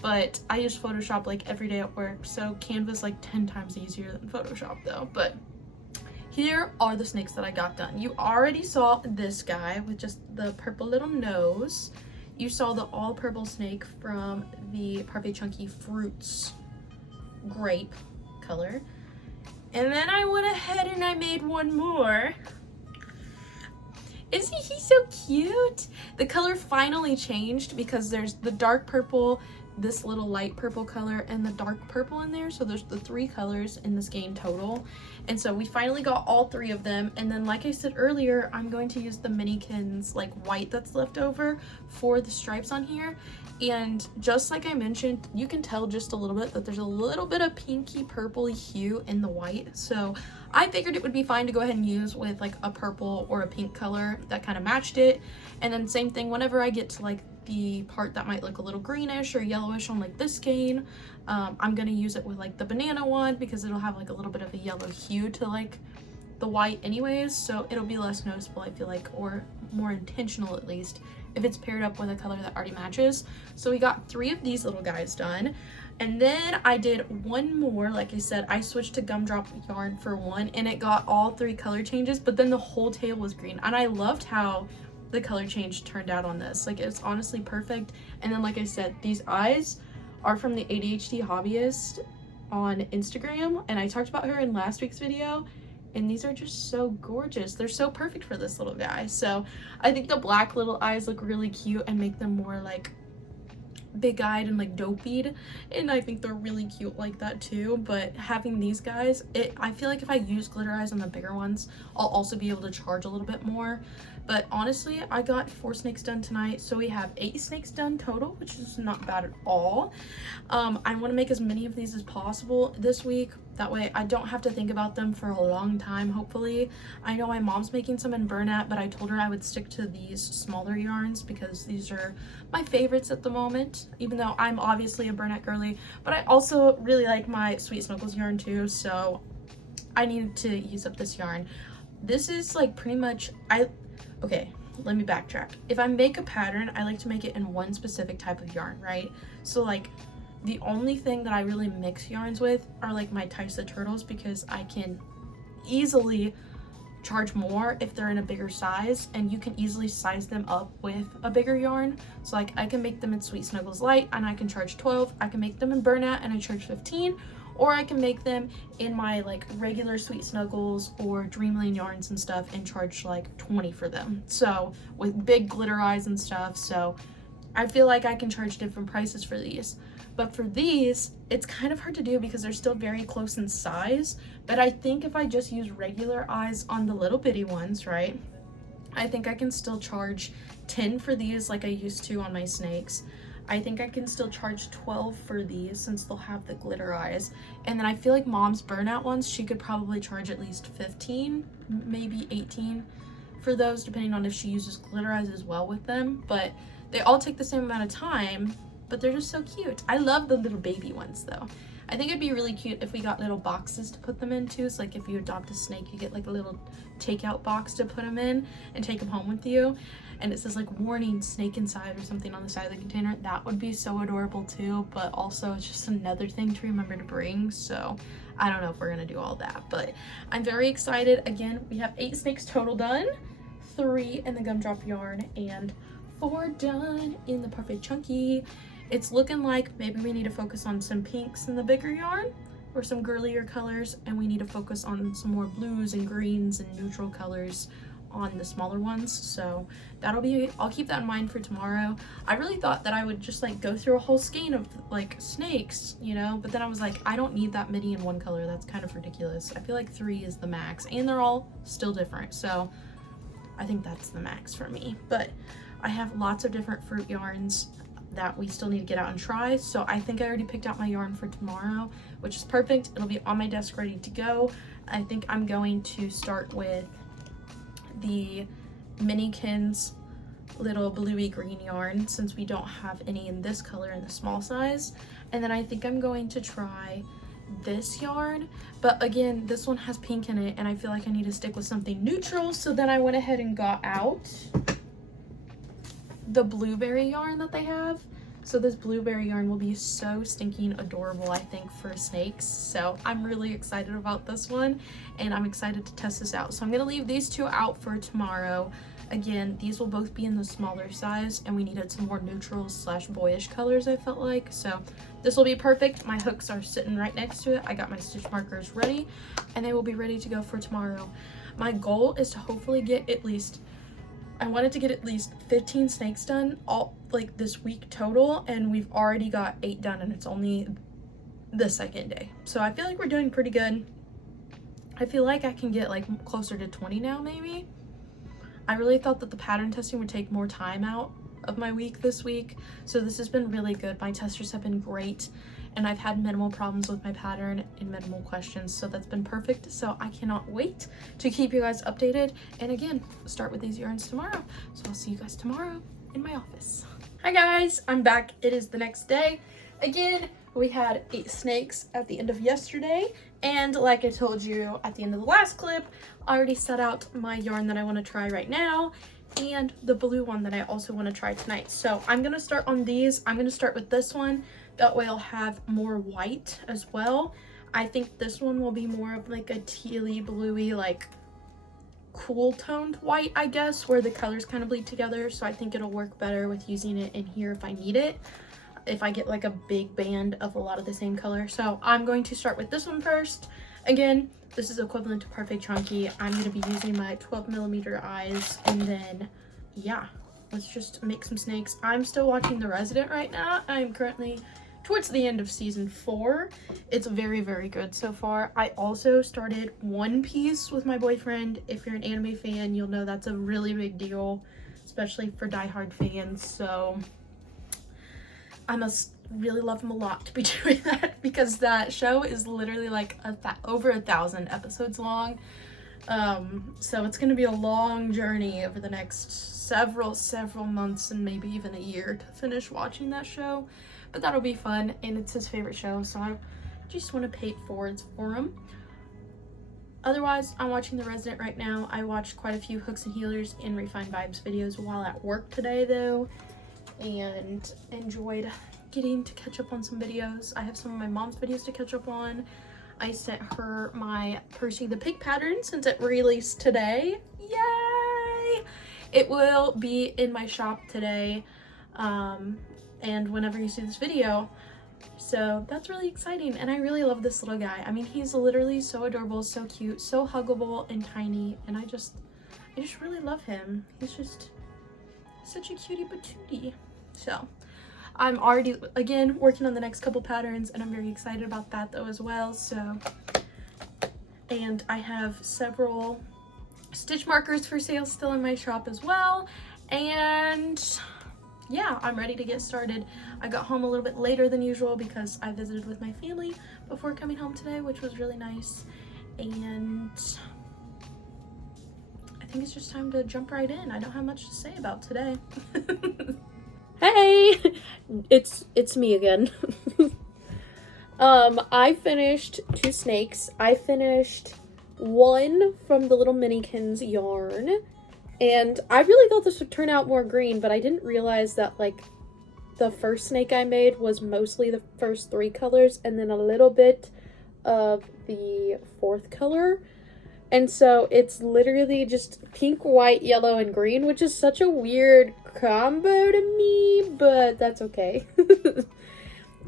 But I use Photoshop like every day at work. So Canva's like 10 times easier than Photoshop though. But here are the snakes that I got done. You already saw this guy with just the purple little nose. You saw the all purple snake from the Parfait Chunky Fruits grape color. And then I went ahead and I made one more. Isn't he so cute? The color finally changed because there's the dark purple, this little light purple color, and the dark purple in there. So there's the 3 colors in this game total. And so we finally got all 3 of them. And then like I said earlier, I'm going to use the Minikins like white that's left over for the stripes on here. And just like I mentioned, you can tell just a little bit that there's a little bit of pinky purpley hue in the white. So I figured it would be fine to go ahead and use with like a purple or a pink color that kind of matched it. And then same thing whenever I get to like the part that might look a little greenish or yellowish on like this skein, I'm gonna use it with like the banana one because it'll have like a little bit of a yellow hue to like the white anyways, so it'll be less noticeable, I feel like, or more intentional at least, if it's paired up with a color that already matches. So we got 3 of these little guys done. And then I did one more. Like I said, I switched to gumdrop yarn for one and it got all 3 color changes, but then the whole tail was green. And I loved how the color change turned out on this. Like, it's honestly perfect. And then like I said, these eyes are from the ADHD hobbyist on Instagram, and I talked about her in last week's video, and these are just so gorgeous. They're so perfect for this little guy. So I think the black little eyes look really cute and make them more like big-eyed and like dopied, and I think they're really cute like that too. But having these guys, I feel like if I use glitter eyes on the bigger ones, I'll also be able to charge a little bit more. But honestly, I got 4 snakes done tonight, so we have 8 snakes done total, which is not bad at all. I want to make as many of these as possible this week. That way I don't have to think about them for a long time, hopefully. I know my mom's making some in Bernat, but I told her I would stick to these smaller yarns because these are my favorites at the moment, even though I'm obviously a Bernat girly. But I also really like my Sweet Snuggles yarn too, so I needed to use up this yarn. This is like pretty much, okay, let me backtrack. If I make a pattern, I like to make it in one specific type of yarn, right? So like the only thing that I really mix yarns with are like my Types of Turtles, because I can easily charge more if they're in a bigger size, and you can easily size them up with a bigger yarn. So like I can make them in Sweet Snuggles Light and I can charge 12. I can make them in Bernat and I charge 15. Or I can make them in my like regular Sweet Snuggles or Dreamland yarns and stuff and charge like 20 for them. So with big glitter eyes and stuff. So I feel like I can charge different prices for these. But for these, it's kind of hard to do because they're still very close in size. But I think if I just use regular eyes on the little bitty ones, right, I think I can still charge 10 for these like I used to on my snakes. I think I can still charge 12 for these since they'll have the glitter eyes. And then I feel like Mom's Burnout ones, she could probably charge at least 15, maybe 18 for those, depending on if she uses glitter eyes as well with them. But they all take the same amount of time, but they're just so cute. I love the little baby ones though. I think it'd be really cute if we got little boxes to put them into. So like if you adopt a snake, you get like a little takeout box to put them in and take them home with you. And it says like warning, snake inside or something on the side of the container. That would be so adorable too, but also it's just another thing to remember to bring. So I don't know if we're gonna do all that, but I'm very excited. Again, we have 8 snakes total done, 3 in the gumdrop yarn and 4 done in the Perfect Chunky. It's looking like maybe we need to focus on some pinks in the bigger yarn or some girlier colors, and we need to focus on some more blues and greens and neutral colors on the smaller ones. So that'll be, I'll keep that in mind for tomorrow. I really thought that I would just like go through a whole skein of like snakes, you know, but then I was like, I don't need that many in one color. That's kind of ridiculous. I feel like 3 is the max, and they're all still different. So I think that's the max for me. But I have lots of different fruit yarns that we still need to get out and try. So I think I already picked out my yarn for tomorrow, which is perfect. It'll be on my desk ready to go. I think I'm going to start with the Minikins little bluey green yarn, since we don't have any in this color in the small size. And then I think I'm going to try this yarn, but again, this one has pink in it and I feel like I need to stick with something neutral. So then I went ahead and got out the blueberry yarn that they have. So this blueberry yarn will be so stinking adorable, I think, for snakes. So I'm really excited about this one, and I'm excited to test this out. So I'm gonna leave these 2 out for tomorrow. Again, these will both be in the smaller size, and we needed some more neutrals / boyish colors, I felt like. So this will be perfect. My hooks are sitting right next to it. I got my stitch markers ready, and they will be ready to go for tomorrow. My goal is to hopefully get at least, I wanted to get at least 15 snakes done all like this week total, and we've already got 8 done, and it's only the 2nd day. So I feel like we're doing pretty good. I feel like I can get like closer to 20 now maybe. I really thought that the pattern testing would take more time out of my week this week, so this has been really good. My testers have been great, and I've had minimal problems with my pattern and minimal questions, so that's been perfect. So I cannot wait to keep you guys updated, and again, start with these yarns tomorrow. So I'll see you guys tomorrow in my office. Hi guys, I'm back. It is the next day. Again, we had 8 snakes at the end of yesterday, and like I told you at the end of the last clip, I already set out my yarn that I want to try right now and the blue one that I also want to try tonight. So I'm gonna start on these. I'm gonna start with this one. That way I'll have more white as well. I think this one will be more of like a tealy, bluey, like cool toned white, I guess, where the colors kind of bleed together. So I think it'll work better with using it in here if I need it, if I get like a big band of a lot of the same color. So I'm going to start with this one first. Again, this is equivalent to Perfect Chunky. I'm going to be using my 12mm eyes, and then yeah, let's just make some snakes. I'm still watching The Resident right now. I'm currently towards the end of season 4. It's very, very good so far. I also started One Piece with my boyfriend. If you're an anime fan, you'll know that's a really big deal, especially for diehard fans. So I must really love him a lot to be doing that, because that show is literally like over 1,000 episodes long. So it's going to be a long journey over the next several months and maybe even a year to finish watching that show. But that'll be fun, and it's his favorite show, so I just want to pay it forwards for him. Otherwise, I'm watching The Resident right now. I watched quite a few Hooks and Healers and Refined Vibes videos while at work today though, and enjoyed getting to catch up on some videos. I have some of my mom's videos to catch up on. I sent her my Percy the Pig pattern since it released today. Yay! It will be in my shop today, and whenever you see this video. So that's really exciting, and I really love this little guy. I mean, he's literally so adorable, so cute, so huggable and tiny, and I just really love him. He's just such a cutie patootie. So I'm already, again, working on the next couple patterns, and I'm very excited about that though as well. So, and I have several stitch markers for sale still in my shop as well, and yeah, I'm ready to get started. I got home a little bit later than usual because I visited with my family before coming home today, which was really nice. And I think it's just time to jump right in. I don't have much to say about today. Hey, it's me again. I finished 2 snakes. I finished one from the little Minikins yarn, and I really thought this would turn out more green, but I didn't realize that like the first snake I made was mostly the first 3 colors and then a little bit of the 4th color. And so it's literally just pink, white, yellow, and green, which is such a weird combo to me, but that's okay.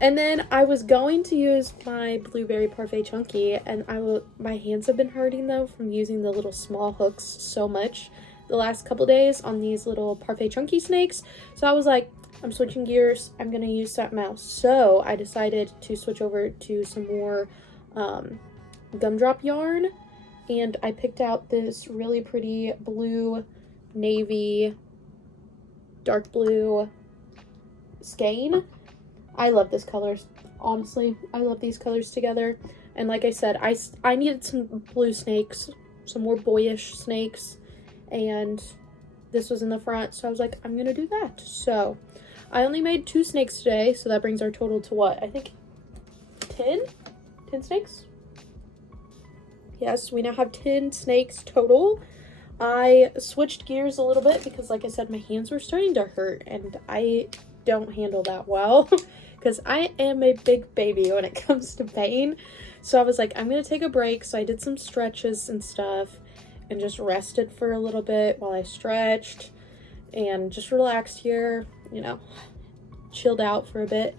And then I was going to use my blueberry parfait chunky, and my hands have been hurting though from using the little small hooks so much the last couple days on these little parfait chunky snakes. So I was like, I'm switching gears. I'm gonna use something else. So I decided to switch over to some more gumdrop yarn, and I picked out this really pretty blue, navy, dark blue skein. I love this colors. Honestly, I love these colors together. And like I said, I needed some blue snakes, some more boyish snakes, and this was in the front, so I was like, I'm gonna do that. So I only made 2 snakes today, so that brings our total to what? I think 10 snakes? Yes, we now have 10 snakes total. I switched gears a little bit because, like I said, my hands were starting to hurt, and I don't handle that well because I am a big baby when it comes to pain. So I was like, I'm gonna take a break. So I did some stretches and stuff and just rested for a little bit while I stretched and just relaxed here, you know, chilled out for a bit.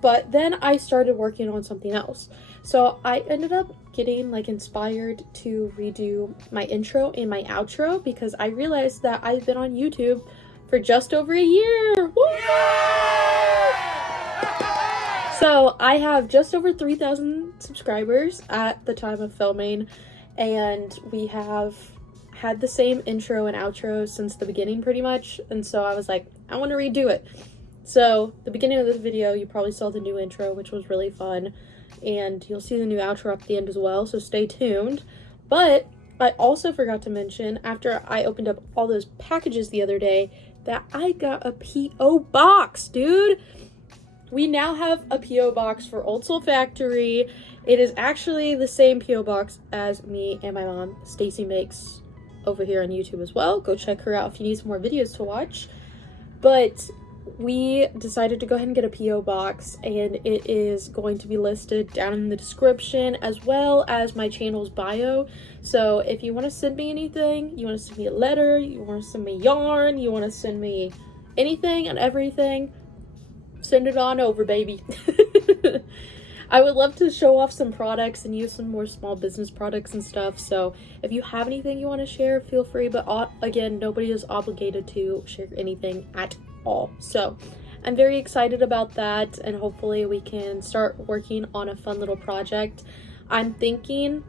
But then I started working on something else. So I ended up getting like inspired to redo my intro and my outro because I realized that I've been on YouTube for just over a year. Woo! So I have just over 3,000 subscribers at the time of filming, and we have had the same intro and outro since the beginning pretty much. And so I was like, I want to redo it. So the beginning of this video, you probably saw the new intro, which was really fun, and you'll see the new outro at the end as well, so stay tuned. But I also forgot to mention, after I opened up all those packages the other day, that I got a P.O. box, dude. We now have a P.O. box for Old Soul Factory. It is actually the same P.O. box as me and my mom, Stacy, makes over here on YouTube as well. Go check her out if you need some more videos to watch. But we decided to go ahead and get a P.O. box, and it is going to be listed down in the description as well as my channel's bio. So if you want to send me anything, you want to send me a letter, you want to send me yarn, you want to send me anything and everything, send it on over, baby. I would love to show off some products and use some more small business products and stuff. So if you have anything you want to share, feel free. But again, nobody is obligated to share anything at all. So I'm very excited about that, and hopefully we can start working on a fun little project. I'm thinking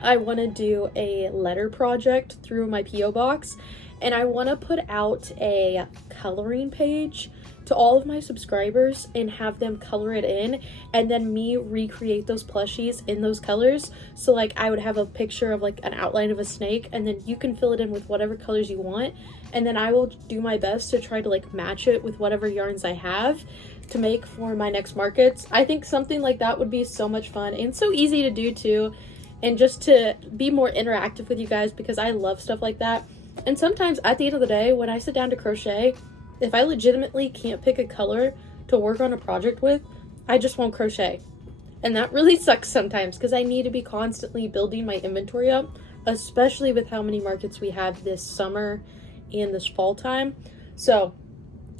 I want to do a letter project through my P.O. box, and I want to put out a coloring page to all of my subscribers and have them color it in, and then me recreate those plushies in those colors. So like I would have a picture of like an outline of a snake, and then you can fill it in with whatever colors you want, and then I will do my best to try to like match it with whatever yarns I have to make for my next markets. I think something like that would be so much fun and so easy to do too, and just to be more interactive with you guys, because I love stuff like that. And sometimes at the end of the day, when I sit down to crochet, if I legitimately can't pick a color to work on a project with, I just won't crochet. And that really sucks sometimes because I need to be constantly building my inventory up, especially with how many markets we have this summer and this fall time. So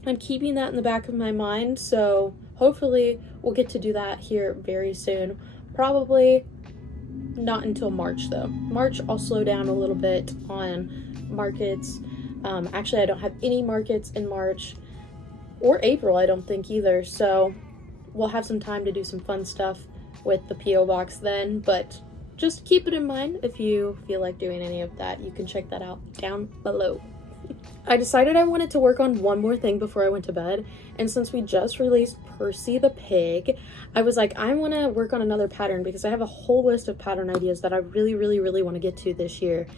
I'm keeping that in the back of my mind. So hopefully we'll get to do that here very soon. Probably not until March though. March I'll slow down a little bit on markets. Actually, I don't have any markets in March or April, I don't think either. So we'll have some time to do some fun stuff with the P.O. box then. But just keep it in mind if you feel like doing any of that. You can check that out down below. I decided I wanted to work on one more thing before I went to bed. And since we just released Percy the Pig, I was like, I want to work on another pattern because I have a whole list of pattern ideas that I really want to get to this year.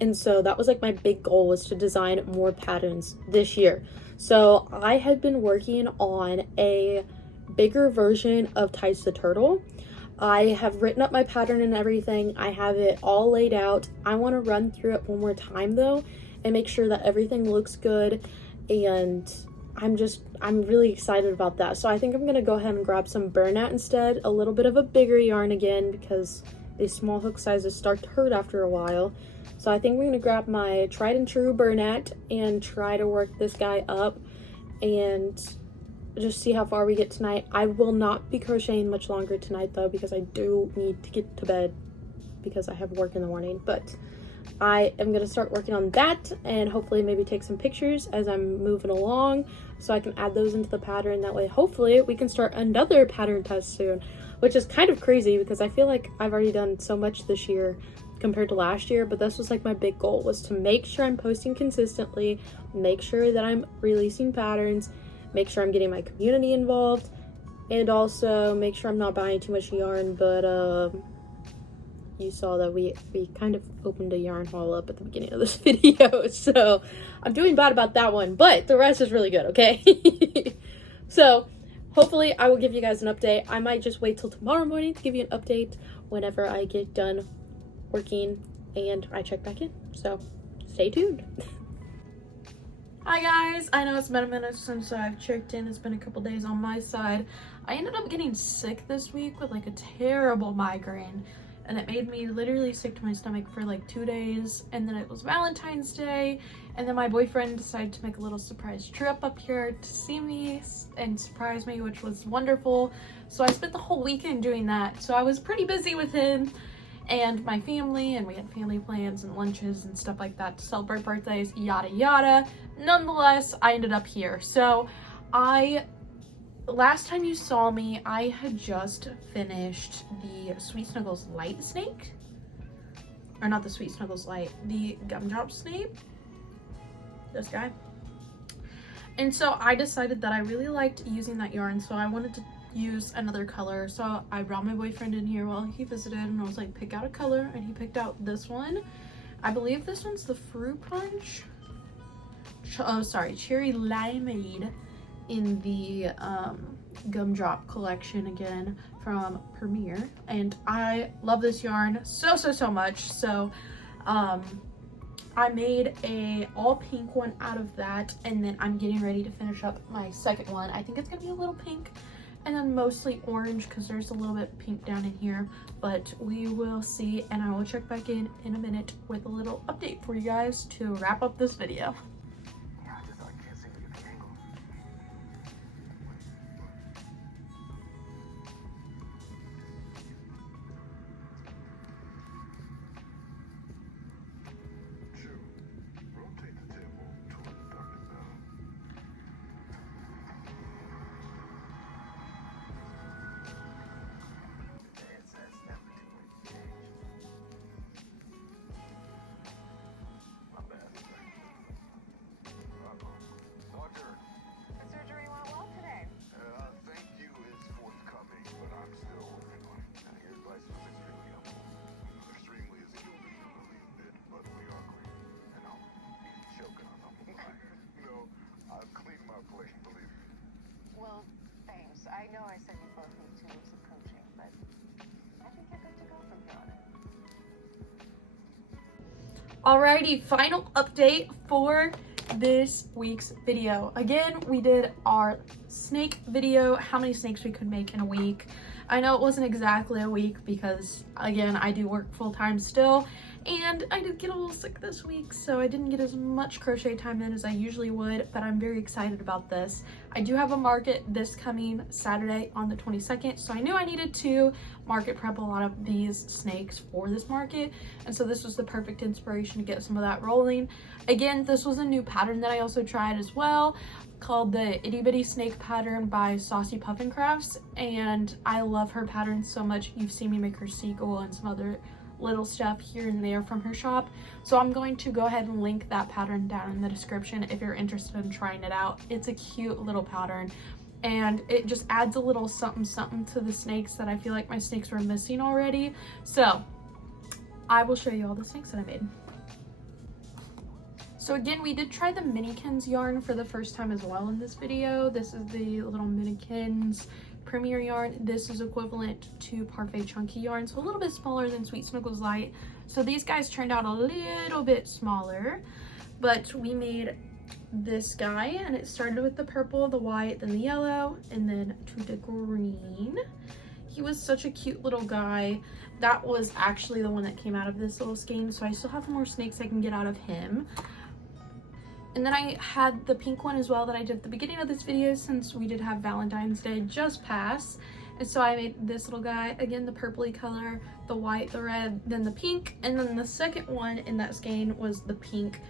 And so that was like my big goal, was to design more patterns this year. So I had been working on a bigger version of Tice the Turtle. I have written up my pattern and everything. I have it all laid out. I want to run through it one more time though and make sure that everything looks good, and I'm really excited about that. So I think I'm gonna go ahead and grab some burnout instead, a little bit of a bigger yarn again, because these small hook sizes start to hurt after a while. So I think we're gonna grab my tried and true burnout and try to work this guy up and just see how far we get tonight. I will not be crocheting much longer tonight though, because I do need to get to bed because I have work in the morning. But I am going to start working on that and hopefully maybe take some pictures as I'm moving along so I can add those into the pattern. That way hopefully we can start another pattern test soon, which is kind of crazy because I feel like I've already done so much this year compared to last year. But this was like my big goal, was to make sure I'm posting consistently, make sure that I'm releasing patterns, make sure I'm getting my community involved, and also make sure I'm not buying too much yarn. But you saw that we kind of opened a yarn haul up at the beginning of this video, so I'm doing bad about that one, but the rest is really good, okay? So hopefully I will give you guys an update. I might just wait till tomorrow morning to give you an update whenever I get done working and I check back in, so stay tuned. Hi guys, I know it's been a minute since I've checked in. It's been a couple days on my side. I ended up getting sick this week with like a terrible migraine, and it made me literally sick to my stomach for like 2 days. And then it was Valentine's Day, and then my boyfriend decided to make a little surprise trip up here to see me and surprise me, which was wonderful. So I spent the whole weekend doing that, so I was pretty busy with him and my family, and we had family plans and lunches and stuff like that to celebrate birthdays, yada yada. Nonetheless, I ended up here. So last time you saw me, I had just finished the Sweet Snuggles Light snake, or not the Sweet Snuggles Light, the Gumdrop snake, this guy. And so I decided that I really liked using that yarn, so I wanted to use another color. So I brought my boyfriend in here while he visited, and I was like, pick out a color, and he picked out this one. I believe this one's the Fruit Punch, Cherry Limeade, in the Gumdrop collection again from Premier. And I love this yarn so much. So I made a all pink one out of that, and then I'm getting ready to finish up my second one. I think it's gonna be a little pink and then mostly orange because there's a little bit pink down in here, but we will see. And I will check back in a minute with a little update for you guys to wrap up this video. Well, thanks. I know I said you both need 2 weeks of coaching, but I think you're good to go from here on in. Alrighty, final update for this week's video. Again, we did our snake video, how many snakes we could make in a week. I know it wasn't exactly a week because, again, I do work full-time still, and I did get a little sick this week, so I didn't get as much crochet time in as I usually would, but I'm very excited about this. I do have a market this coming Saturday on the 22nd, so I knew I needed to market prep a lot of these snakes for this market, and so this was the perfect inspiration to get some of that rolling. Again, this was a new pattern that I also tried as well, called the Itty Bitty Snake pattern by Saucy Puffin Crafts, and I love her pattern so much. You've seen me make her seagull and some other little stuff here and there from her shop, so I'm going to go ahead and link that pattern down in the description if you're interested in trying it out. It's a cute little pattern, and it just adds a little something to the snakes that I feel like my snakes were missing already. So I will show you all the snakes that I made. So again, we did try the Minikins yarn for the first time as well in this video. This is the little Minikins Premier yarn. This is equivalent to Parfait Chunky yarn, so a little bit smaller than Sweet Snuggles Light. So these guys turned out a little bit smaller, but we made this guy, and it started with the purple, the white, then the yellow, and then to the green. He was such a cute little guy. That was actually the one that came out of this little skein, so I still have more snakes I can get out of him. And then I had the pink one as well that I did at the beginning of this video, since we did have Valentine's Day just pass. And so I made this little guy, again the purpley color, the white, the red, then the pink, and then the second one in that skein was the pink,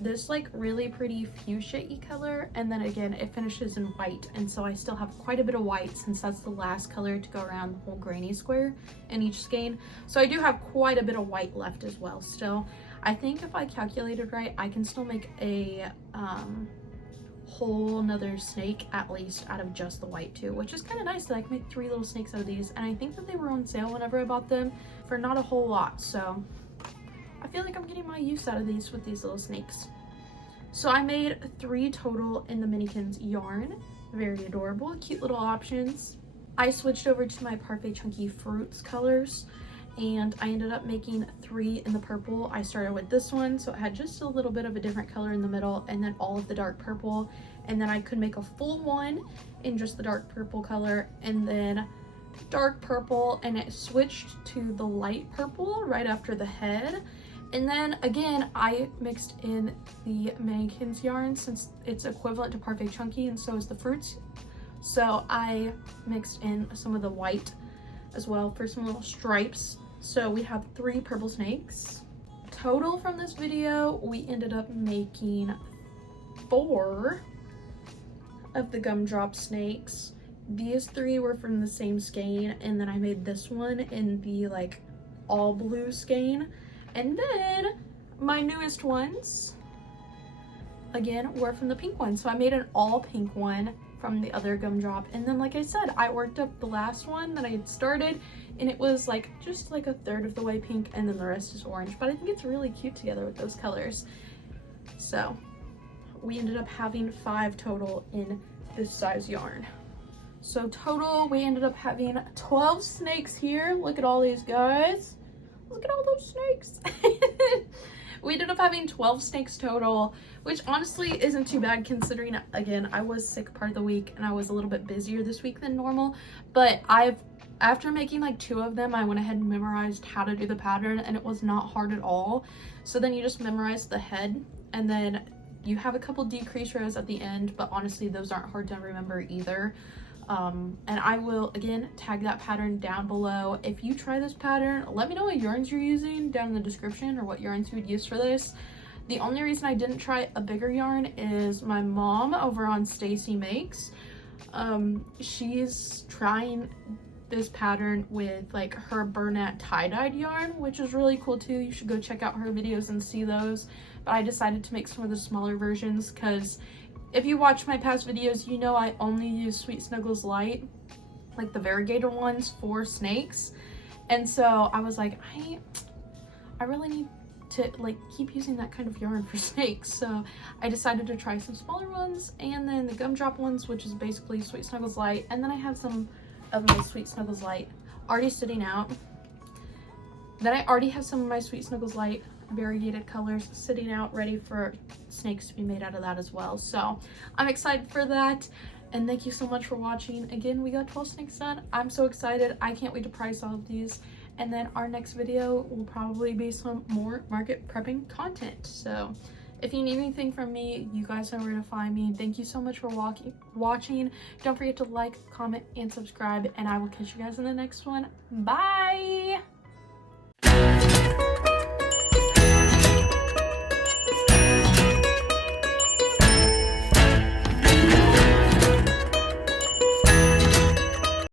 this like really pretty fuchsia-y color, and then again it finishes in white. And so I still have quite a bit of white, since that's the last color to go around the whole granny square in each skein. So I do have quite a bit of white left as well still. I think if I calculated right, I can still make a whole nother snake at least out of just the white too, which is kind of nice that I can make 3 little snakes out of these. And I think that they were on sale whenever I bought them for not a whole lot, so I feel like I'm getting my use out of these with these little snakes. So I made 3 total in the Minikins yarn. Very adorable, cute little options. I switched over to my Parfait Chunky Fruits colors, and I ended up making 3 in the purple. I started with this one, so it had just a little bit of a different color in the middle, and then all of the dark purple, and then I could make a full one in just the dark purple color, and then dark purple, and it switched to the light purple right after the head. And then again, I mixed in the Minikins yarn, since it's equivalent to Parfait Chunky and so is the fruits. So I mixed in some of the white as well for some little stripes. So we have 3 purple snakes. Total from this video, we ended up making 4 of the gumdrop snakes. These 3 were from the same skein, and then I made this one in the like all blue skein. And then my newest ones, again, were from the pink one. So I made an all pink one from the other gumdrop. And then, like I said, I worked up the last one that I had started, and it was like just like a third of the way pink, and then the rest is orange. But I think it's really cute together with those colors. So we ended up having 5 total in this size yarn. So total, we ended up having 12 snakes here. Look at all these guys. Look at all those snakes. We ended up having 12 snakes total, which honestly isn't too bad considering, again, I was sick part of the week and I was a little bit busier this week than normal. But after making like 2 of them, I went ahead and memorized how to do the pattern, and it was not hard at all. So then you just memorize the head, and then you have a couple decrease rows at the end, but honestly those aren't hard to remember either. And I will again tag that pattern down below. If you try this pattern, let me know what yarns you're using down in the description, or what yarns you would use for this. The only reason I didn't try a bigger yarn is my mom over on Stacy Makes. She's trying this pattern with like her Bernat tie-dyed yarn, which is really cool too. You should go check out her videos and see those. But I decided to make some of the smaller versions because if you watch my past videos, you know I only use Sweet Snuggles Light, like the variegator ones, for snakes. And so I was like, I really need to like keep using that kind of yarn for snakes. So I decided to try some smaller ones, and then the gumdrop ones, which is basically Sweet Snuggles Light. And then I have some of my Sweet Snuggles Light already sitting out. Then I already have some of my Sweet Snuggles Light variegated colors sitting out ready for snakes to be made out of that as well. So I'm excited for that, and thank you so much for watching. Again, we got 12 snakes done. I'm so excited. I can't wait to price all of these, and then our next video will probably be some more market prepping content. So if you need anything from me, you guys know where to find me. Thank you so much for watching. Don't forget to like, comment, and subscribe, and I will catch you guys in the next one. Bye.